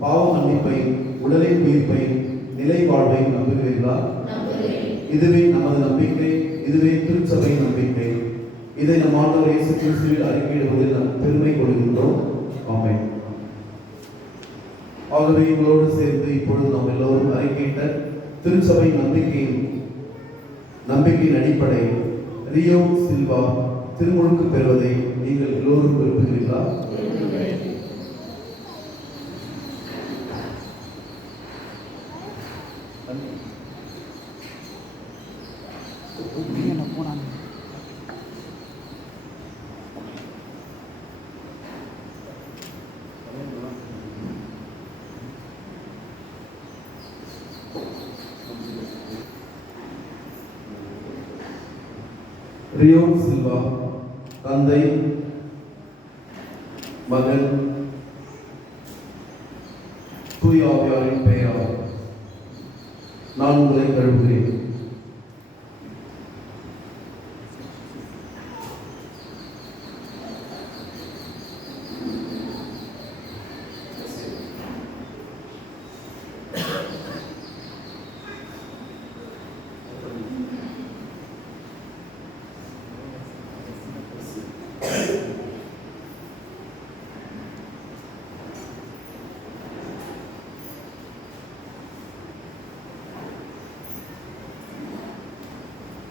பாவ மன்னிப்பை, உடலின் உயிர்ப்பை, நிலை வாழ்வை நம்புகிறீர்களா? இதுவே நமது நம்பிக்கை, இதுவே திருச்சபை நம்பிக்கை. இதை நம் ஆண்டவர் இயேசு கிறிஸ்துவில் அறிக்கையிடுவதில் நாம் பெருமை கொள்கின்றோம். ஆமென். ஆகவே உங்களோடு சேர்ந்து இப்பொழுது நாம் எல்லோரும் அறிக்கையிட்ட திருச்சபை நம்பிக்கையின் அடிப்படை ரியோ சில்வா திருமுழுக்கு பெறுவதை நீங்கள் எல்லோரும் விரும்புகிறீர்களா? ரியோ சில்வா தந்தை, மகன், தூய ஆவியாரின் பெயரால் நான் உங்களை கழுவுகிறேன்.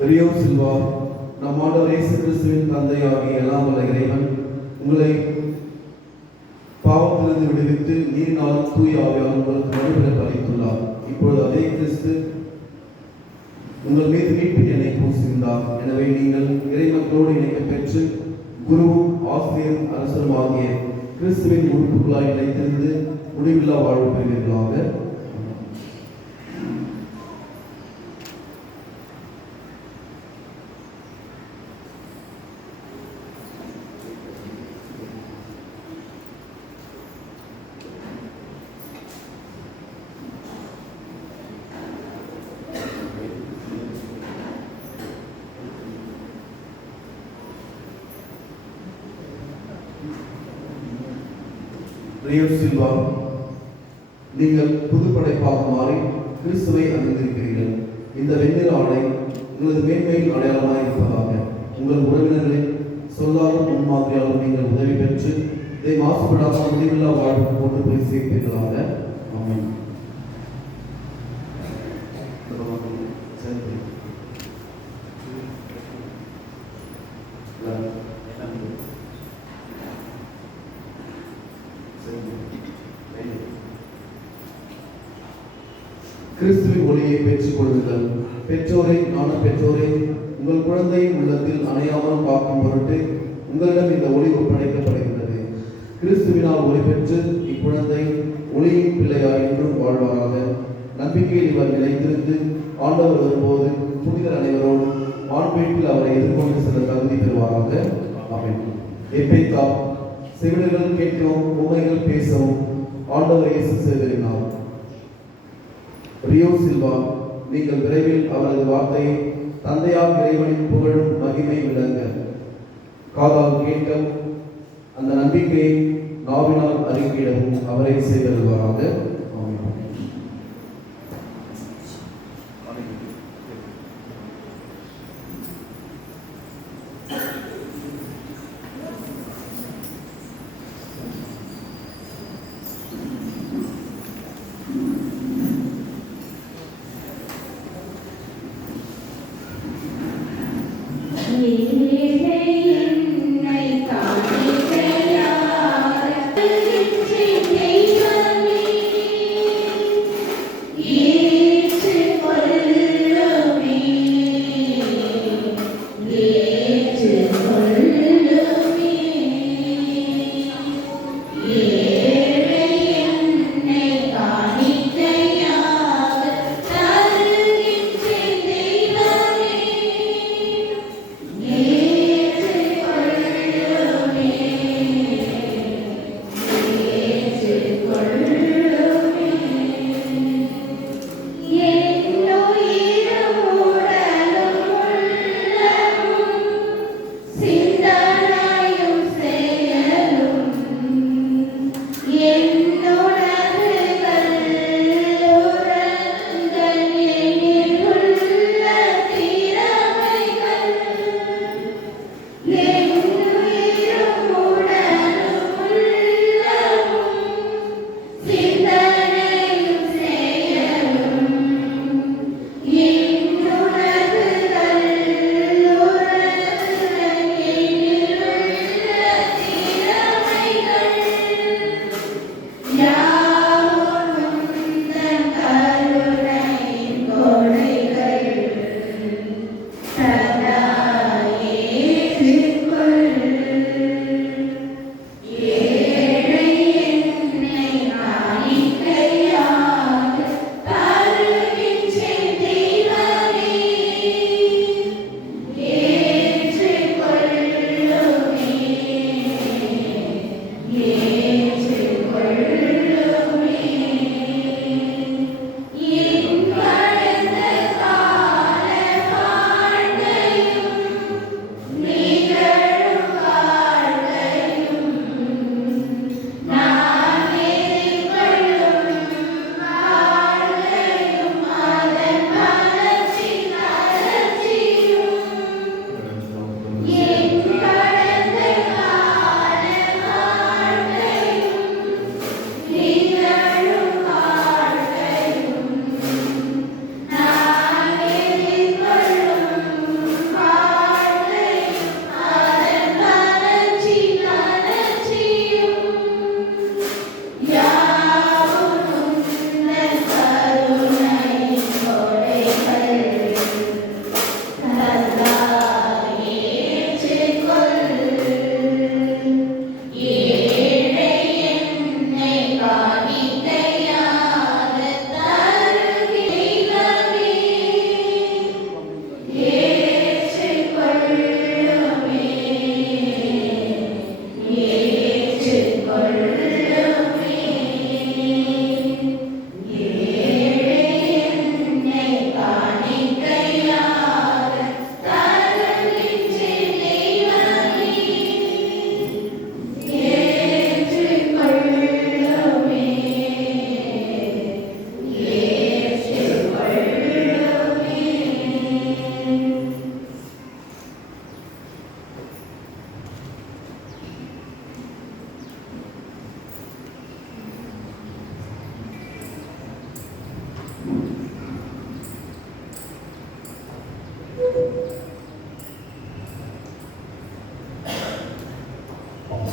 ரியோ சில்வா, நம் ஆண்டவர் இயேசு கிறிஸ்துவின் தந்தையாகிய எல்லாம் வல்ல இறைவன் உங்களை பாவத்திலிருந்து விடுவித்து நீரினாலும் தூய ஆவியாலும் உங்களுக்கு மறுபிறப்பு அளித்துள்ளார். இப்பொழுது அதே கிறிஸ்து உங்கள் மீது மீட்பின் எண்ணெய் பூசுகின்றார். எனவே நீங்கள் இறைமக்களோடு இணைக்க பெற்று குருவும் ஆசிரியரும் அரசரும் ஆகிய கிறிஸ்துவின் உறுப்புகளாய் நிலைத்திருந்து முடிவில்லா வாழ்வு பெறுவீர்களாக. ரியோ சில்வா, நீங்கள் புதுப்படைப்பாக மாறி கிறிஸ்துவை அணிந்திருக்கிறீர்கள். இந்த வெண்ணிற ஆடை உங்களது மேன்மையின் அடையாளமாக இருப்பதாக. உங்கள் உறவினர்களை சொல்லாலும் முன்மாதிரியாலும் நீங்கள் உதவி பெற்று இதை மாசுபடாமல் முடிவில்லா வாழ்வு கொண்டு போய் சேர்ப்பீர்களாக. ஆமென். கிறிஸ்துவின் ஒளியை பெற்றுக் கொள்ளுங்கள். பெற்றோரை, நானும் பெற்றோரை, உங்கள் குழந்தையின் உள்ளத்தில் அணையாமல் பார்க்கும் பொருட்டு உங்களிடம் இந்த ஒளி ஒப்படைக்கப்படுகின்றது. கிறிஸ்துவினால் ஒளி பெற்று இக்குழந்தை ஒளியின் பிள்ளையார் என்றும் வாழ்வாராக. நம்பிக்கையில் இவர் நிலைத்திருந்து ஆண்டவர் வரும்போது புனிதர் அனைவரோடு வான்வீட்டில் அவரை எதிர்கொண்டு செல்ல தகுதி பெறுவாராக. ஆமென். எப்பேத்தா, செவிடர்கள் கேட்கவும் ஊமைகள் பேசவும் ஆண்டவர் இயேசு செய்திருந்தார். ரியோ சில்வா, நீங்கள் விரைவில் அவரது வார்த்தையை தந்தையார் இறைவனின் புகழும் மகிமை விளங்க காதால் கேட்கவும் அந்த நம்பிக்கையை நாவினால் அறிக்கையிடவும் அவரை செய்தருவாராக. என்னை காண்கிறாய் அன்பு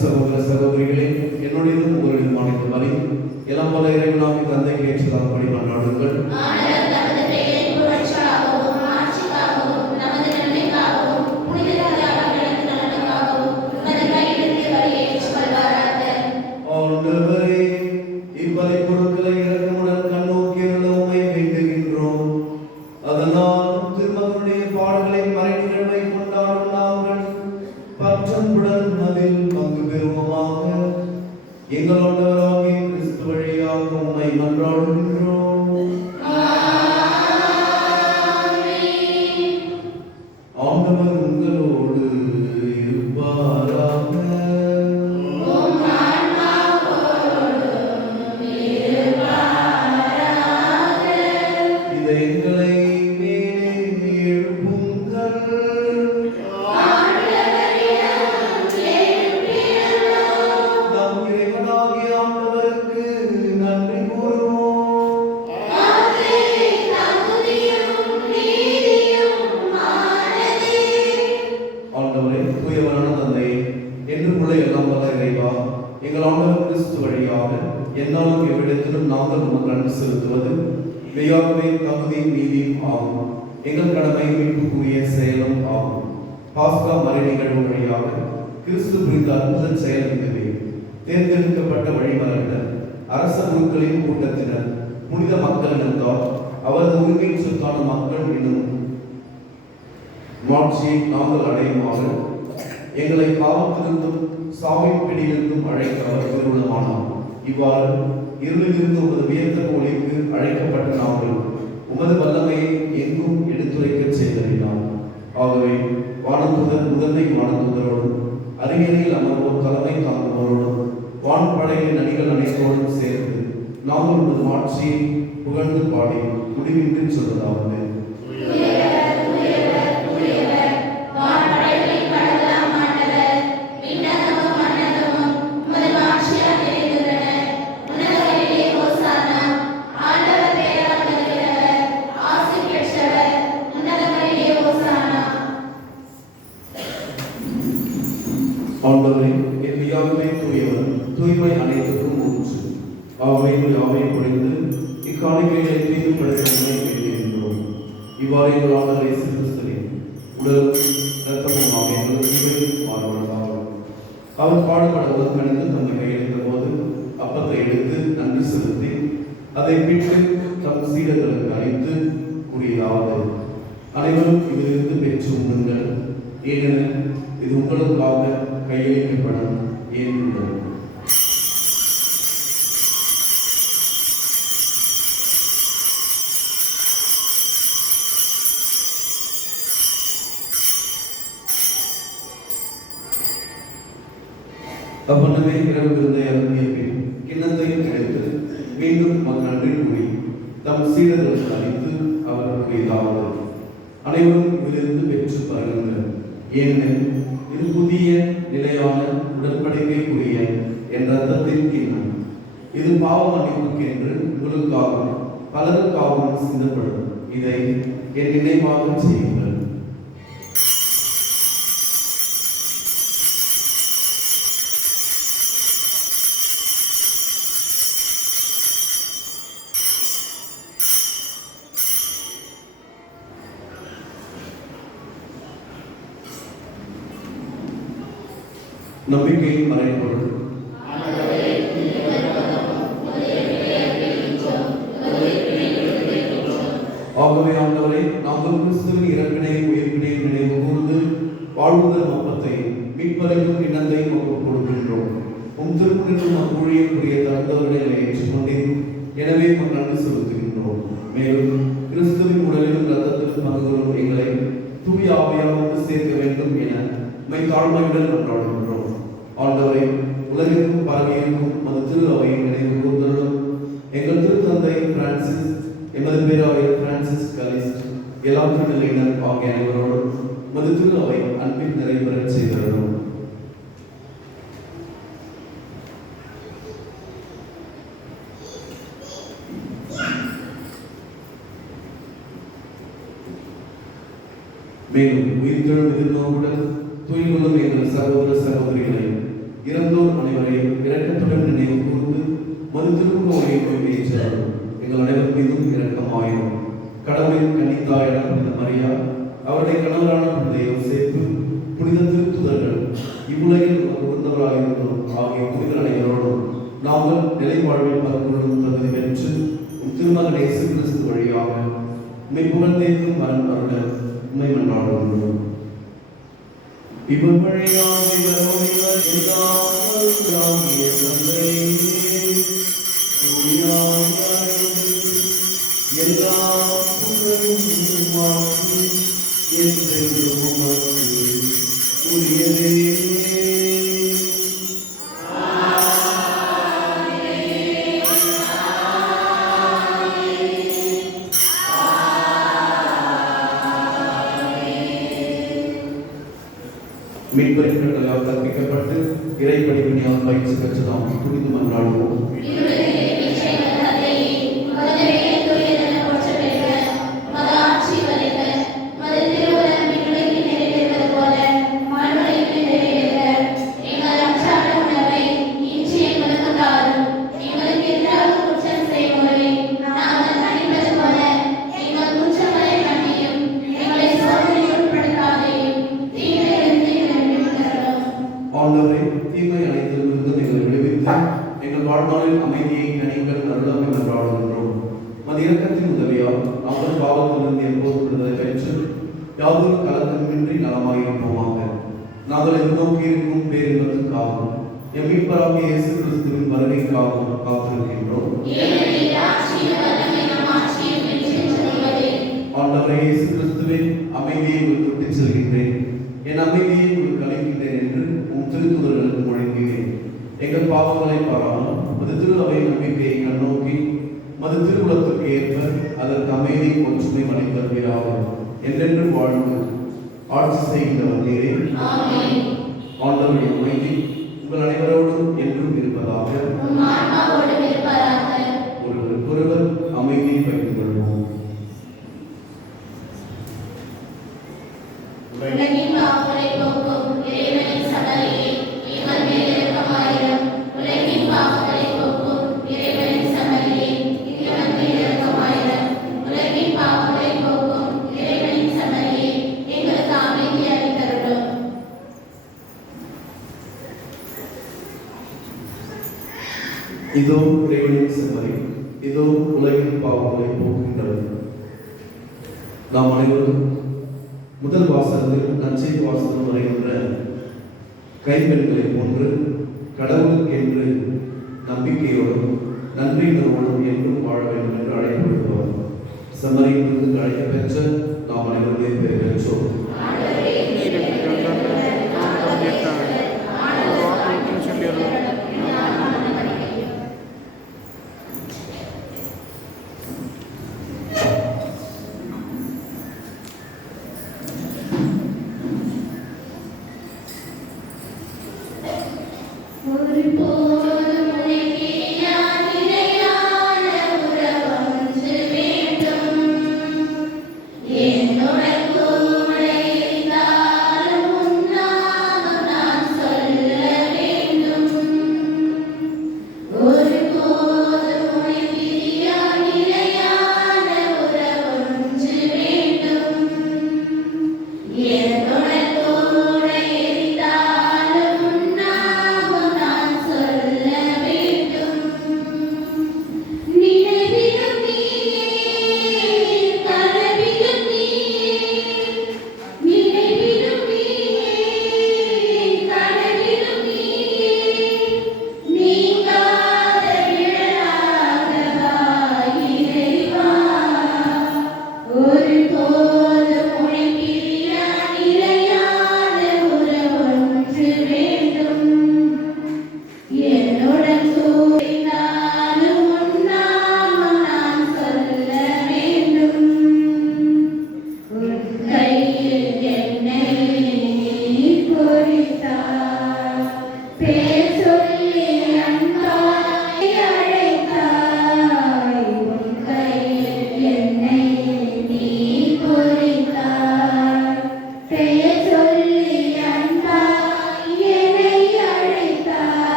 சகோதர சகோதரிகளே, என்னுடையதும் உங்களுடையதுமான இந்த பலி எல்லாம் வல்ல இறைவனாகிய தந்தைக்கு ஏற்றதாகும்படி மன்றாடுங்கள். ஆண்டவரே, இப்பலி பொருட்களை இரக்கமுடன் கண்ணோக்கியுள்ள உம்மை வேண்டுகின்றோம். அதனால் திருமகனுடைய பாடல்களை மறைநிகழ்வை கொண்டாடும் நாங்கள் பற்றன்புடன் அதில் பங்கு பெறுவோமாக. எங்கள் ஆண்டவராகிய கிறிஸ்து வழியாக உம்மை மன்றாடுகின்றோம். ஆண்டவர் உங்களோடு இருப்பாராக. இதை எங்களை மேலே எழுப்புங்கள். நம் இறைவனாகிய ஆண்டவருக்கு நன்றி கூறுவோம். ஆண்டவரே, தூயவரான தந்தையே, என்றும் உள்ள எல்லாம் வல்ல இறைவா, எங்கள் ஆண்டவர் கிறிஸ்து வழியாக என்னாலும் எவ்விடத்திலும் நாங்கள் உமக்கு நன்றி செலுத்துவது மெய்யாகவே தகுதியும் நீதியும் ஆகும். எங்கள் கடமை மீட்புக்குரிய செயலும் ஆகும். பாஸ்கா மறை நிகழ்வு வழியாக கிறிஸ்து புரிந்த அற்புத செயல் இதுவே. தேர்ந்தெடுக்கப்பட்ட வழிமரபினர், அரச குருக்களின் கூட்டத்தினர், புனித மக்கள் இருந்தால் அவரது உரிமையின் சொத்தான மக்கள் என்னும் மாட்சியை நாங்கள் அடையுமாக எங்களை பாவத்திலிருந்தும் சாவின் பிடியிலிருந்தும் அழைக்க அவர் திருவுள்ளமானார். இவ்வாறு இருளிலிருந்து உமது வியத்தக்க ஒளிக்கு அழைக்கப்பட்ட நாங்கள் உமது வல்லமையை எங்கும் எடுத்துரைக்க செய்தறினார். ஆகவே வானதூதர் முதன்மை வானதூதரோடும் அறிஞரில் அமர்வோர் தலைமை தாங்குவோரோடும் வான்படைகளின் அணிகள் அனைத்தோடும் சேர்ந்து நாங்கள் உமது மாட்சியை புகழ்ந்து பாடி முடிவின்றி சொல்வதாவது. ஆண்டவரே, என் மெய்யாகவே தூயவர், தூய்மை அனைத்துக்கும் ஊற்று. ஆவையில் யாவை குறைந்து இக்காணிக்கைகளை தீர்வுபடுத்த உண்மை வேண்டுகின்றோம். இவ்வாறு எங்கள் ஆண்டவர் இயேசு கிறிஸ்துவின் உடலும் இரத்தமுமாக எங்கள் ஜீவனில் மாறுவதாகும். அவர் பாடுபட உடன்பணிந்து தம்மை கையெழுந்த போது அப்பத்தை எடுத்து நன்றி செலுத்தி அதை பிட்டு தம் சீடர்களுக்கு அளித்து கூறியதாவது: அனைவரும் இதிலிருந்து பெற்று உண்ணுங்கள், ஏனெனில் இது உங்களுக்காக கையளிக்கப்படும் ஏற்றுள்ளது. அவ்வண்ணமே இரவு விருந்தை அருந்திய பின் கிண்ணத்தையும் கிடைத்து மீண்டும் அவர் நன்றி கூறி தம் சீடர்களுக்கு அளித்து அவர் கூறியதாவது: அனைவரும் இதிலிருந்து பெற்று பருகுங்கள், ஏனெனில் இது புதிய நிலையான உடன்படிக்கைக்குரிய என் ரத்தத்தின் கிண்ணம். இது பாவ மன்னிப்புக்கு என்று உங்களுக்காகவும் பலருக்காகவும் சிந்தப்படும். இதை என் நினைவாக செய்யுங்கள். நம்பிக்கையின் மறைபொருள். ஆகவே ஆண்டவரே, நாங்கள் கிறிஸ்துவின் இறப்பினையும் உயிர்ப்பினையும் நினைவு கூர்ந்து வாழ்வுதல் அப்பத்தை மீட்பரையும் கிண்ணத்தையும் ஒப்புக் கொடுக்கின்றோம். உம் திருப்பணிக்கும் நம் ஊழியக்குரிய தகுந்தவர்களை ஏற்றுக்கொண்டேன். எனவே உம் நன்றி செலுத்துகின்றோம். மேலும் கிறிஸ்துவின் உடலிலும் இரத்தத்திலும் பங்குகளும் எங்களை தூய ஆவியால் ஒன்று சேர்க்க வேண்டும் என உம்மை தாழ்மையுடன் கொண்டாடுகின்றோம். ஆண்டவரை, உலகிற்கும் பரவியிருக்கும் மது திரு அவையை நினைவு கூர்ந்தருளும். எங்கள் திருத்தந்தை பிரான்சிஸ், எமது பேராவை பிரான்சிஸ் கலிஸ்ட், எல்லாம் நிலையினர் ஆகிய அனைவரோடும் மது திரு அவை அன்பின் நிறைவேறச் செய்திருந்தோம். மேலும் உயிர்த்தெழும் எதிர்நோக்குடன் துயிலுள்ள எங்கள் சகோதர சகோதரிகளை இறந்தோர் அனைவரையும் இரக்கத்துடன் நினைவு கூர்ந்து மது திரும்ப உரையை ஏற்றார். எங்கள் அனைவர் மீதும் இரக்கமாயும் கடவுளின் கன்னித்தாயான புனித மரியா, அவருடைய கணவரான புனித யோசேப்பு, புனித திருத்துதர்கள், இவ்வுலகில் உகந்தவராயிருந்தோம் ஆகிய புனித அனைவரோடும் நாங்கள் நிலை வாழ்வில் பரப்புள்ளும் தகுதி பெற்று திருமகன் இயேசு கிறிஸ்து வழியாக உம்மை புகழ்ந்தேற்றும் மரண் அருள உம்மை மன்றாடுகின்றோம். இவர் வழியாக இவர் எல்லாம் ஆகிய தந்தை எல்லா புகழும் மாற்றி என்றென்றும் உமக்கு உரியதே. மீட்பரின் கட்டளையால் கற்பிக்கப்பட்டு இறை படிப்பினையால் பயிற்சி பெற்று நாம் துணிந்து மன்றாடுவோம். ஆண்டவரே, தீமை அனைத்திலிருந்தும் எங்களை விடுவித்து எங்கள் வாழ்நாளில் அமைதியை கனிவுகள் அருளம் என்று பாடுகின்றோம். மது இரக்கத்தின் உதவியால் நாங்கள் பாவத்திலிருந்து எப்போதும் விடுதலை பெற்று யாதொரு கலக்கமின்றி நலமாயிருப்போமாக. நாங்கள் எதிர்நோக்கி இருக்கும் பேரின்பத்துக்காகவும் எம் மீட்பராகிய இயேசு கிறிஸ்துவின் வருகைக்காகவும் காத்திருக்கின்றோம். ஆண்டவரே இயேசு கிறிஸ்துவே, அமைதியை உங்களுக்கு விட்டுச் செல்கின்றேன், என் அமைதியை உங்களுக்கு அளிக்கின்றேன் என்று உம் திருத்துதர்களுக்கு மொழிகிறேன். எங்கள் பாவங்களை பாராமல் மது திரு அவை நம்பிக்கையை கண்ணோக்கி மது திருவுலத்துக்கு ஏற்ப அதற்கு அமைதி ஒற்றுமை அளித்தருவீராக. என்றென்று வாழ்ந்து ஆட்சி செய்கின்றவர் நீரே. ஆண்டவருடைய அமைதி உங்கள் அனைவரோடும் என்றும் இருப்பதாக. ஒருவருக்கொருவர் அமைதியை பகிர்ந்து கொள்வோம். இதோ இறைவனின் செம்மறி, இதோ உலகின் பாவங்களை போக்குகின்றது. நாம் அனைவரும் முதல் வாசகத்தில் நற்செய்தி வாசகம் வருகின்ற கைம்பெண்களை போன்று கடவுளுக்கென்று நம்பிக்கையோடும் நன்றியுணர்வோடும் என்றும் வாழ வேண்டும் என்று அழைக்கப்படுகிறோம். செம்மறியிலிருந்து அழைக்க பெற்ற நாம் அனைவருமே பெயர் பெற்றோம். Yeah.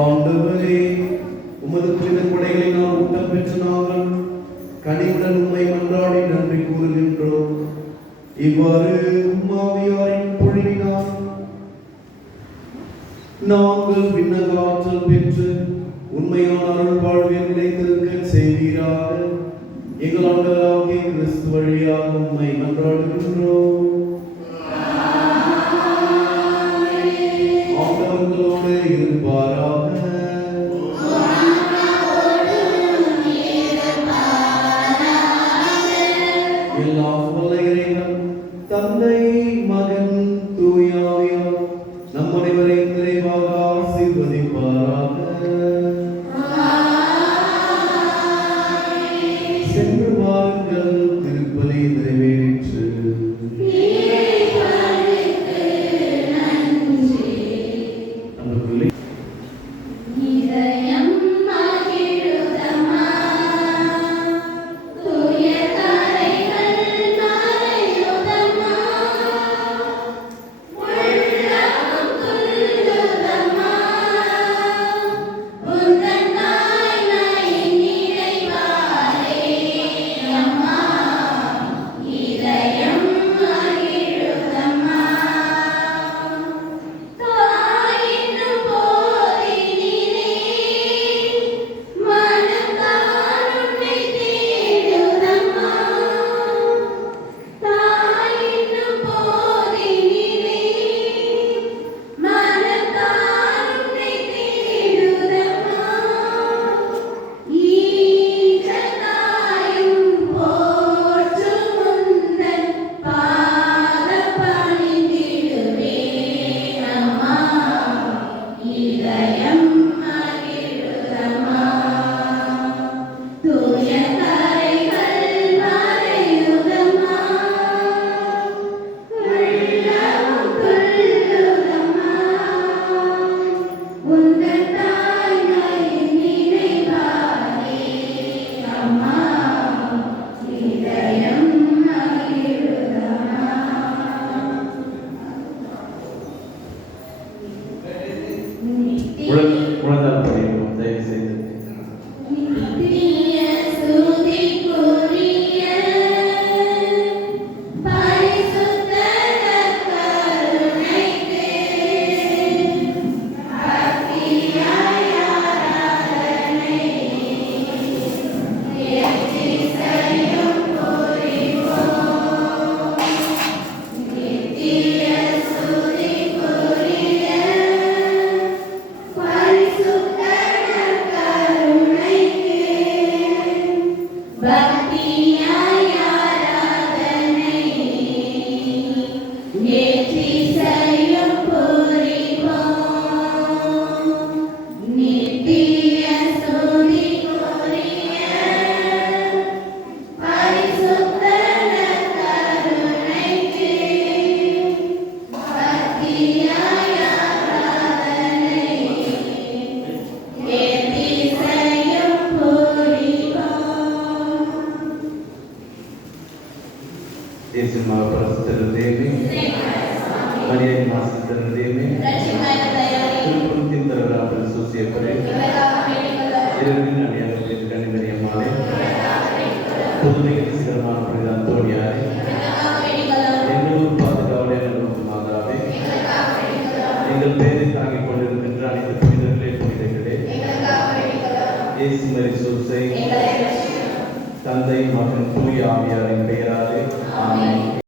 ஆண்டவரே, உமது புனித கொடைகளினால் ஊட்டம் பெற்று நாங்கள் கனிவுடன் உம்மை மன்றாடி நன்றி கூறுகின்றோம். இவ்வாறு உம்மாவியாரின் பொழிவினால் நாங்கள் விண்ணகாற்றல் பெற்று உண்மையான அருள் வாழ்வில் நிலைத்திருக்க செய்வீராக. எங்கள் ஆண்டவராகிய கிறிஸ்து வழியாக உம்மை மன்றாடுகின்றோம். ஆண்டவர்களோடு இருப்பாராக. எல்லாம் வல்ல இறைவன் தந்தை, மகன், தூய ஆவியார் நம் அனைவரையும் நிறைவாக ஆசீர்வதிப்பாராக. சென்று வாருங்கள், திருப்பலி நிறைவேறிற்று. அன்புக்குள்ளே உழந்தால் படிக்கும் தயவு செய்து. தந்தை, மகன், தூய ஆவியாரின் பெயராலே ஆமென்.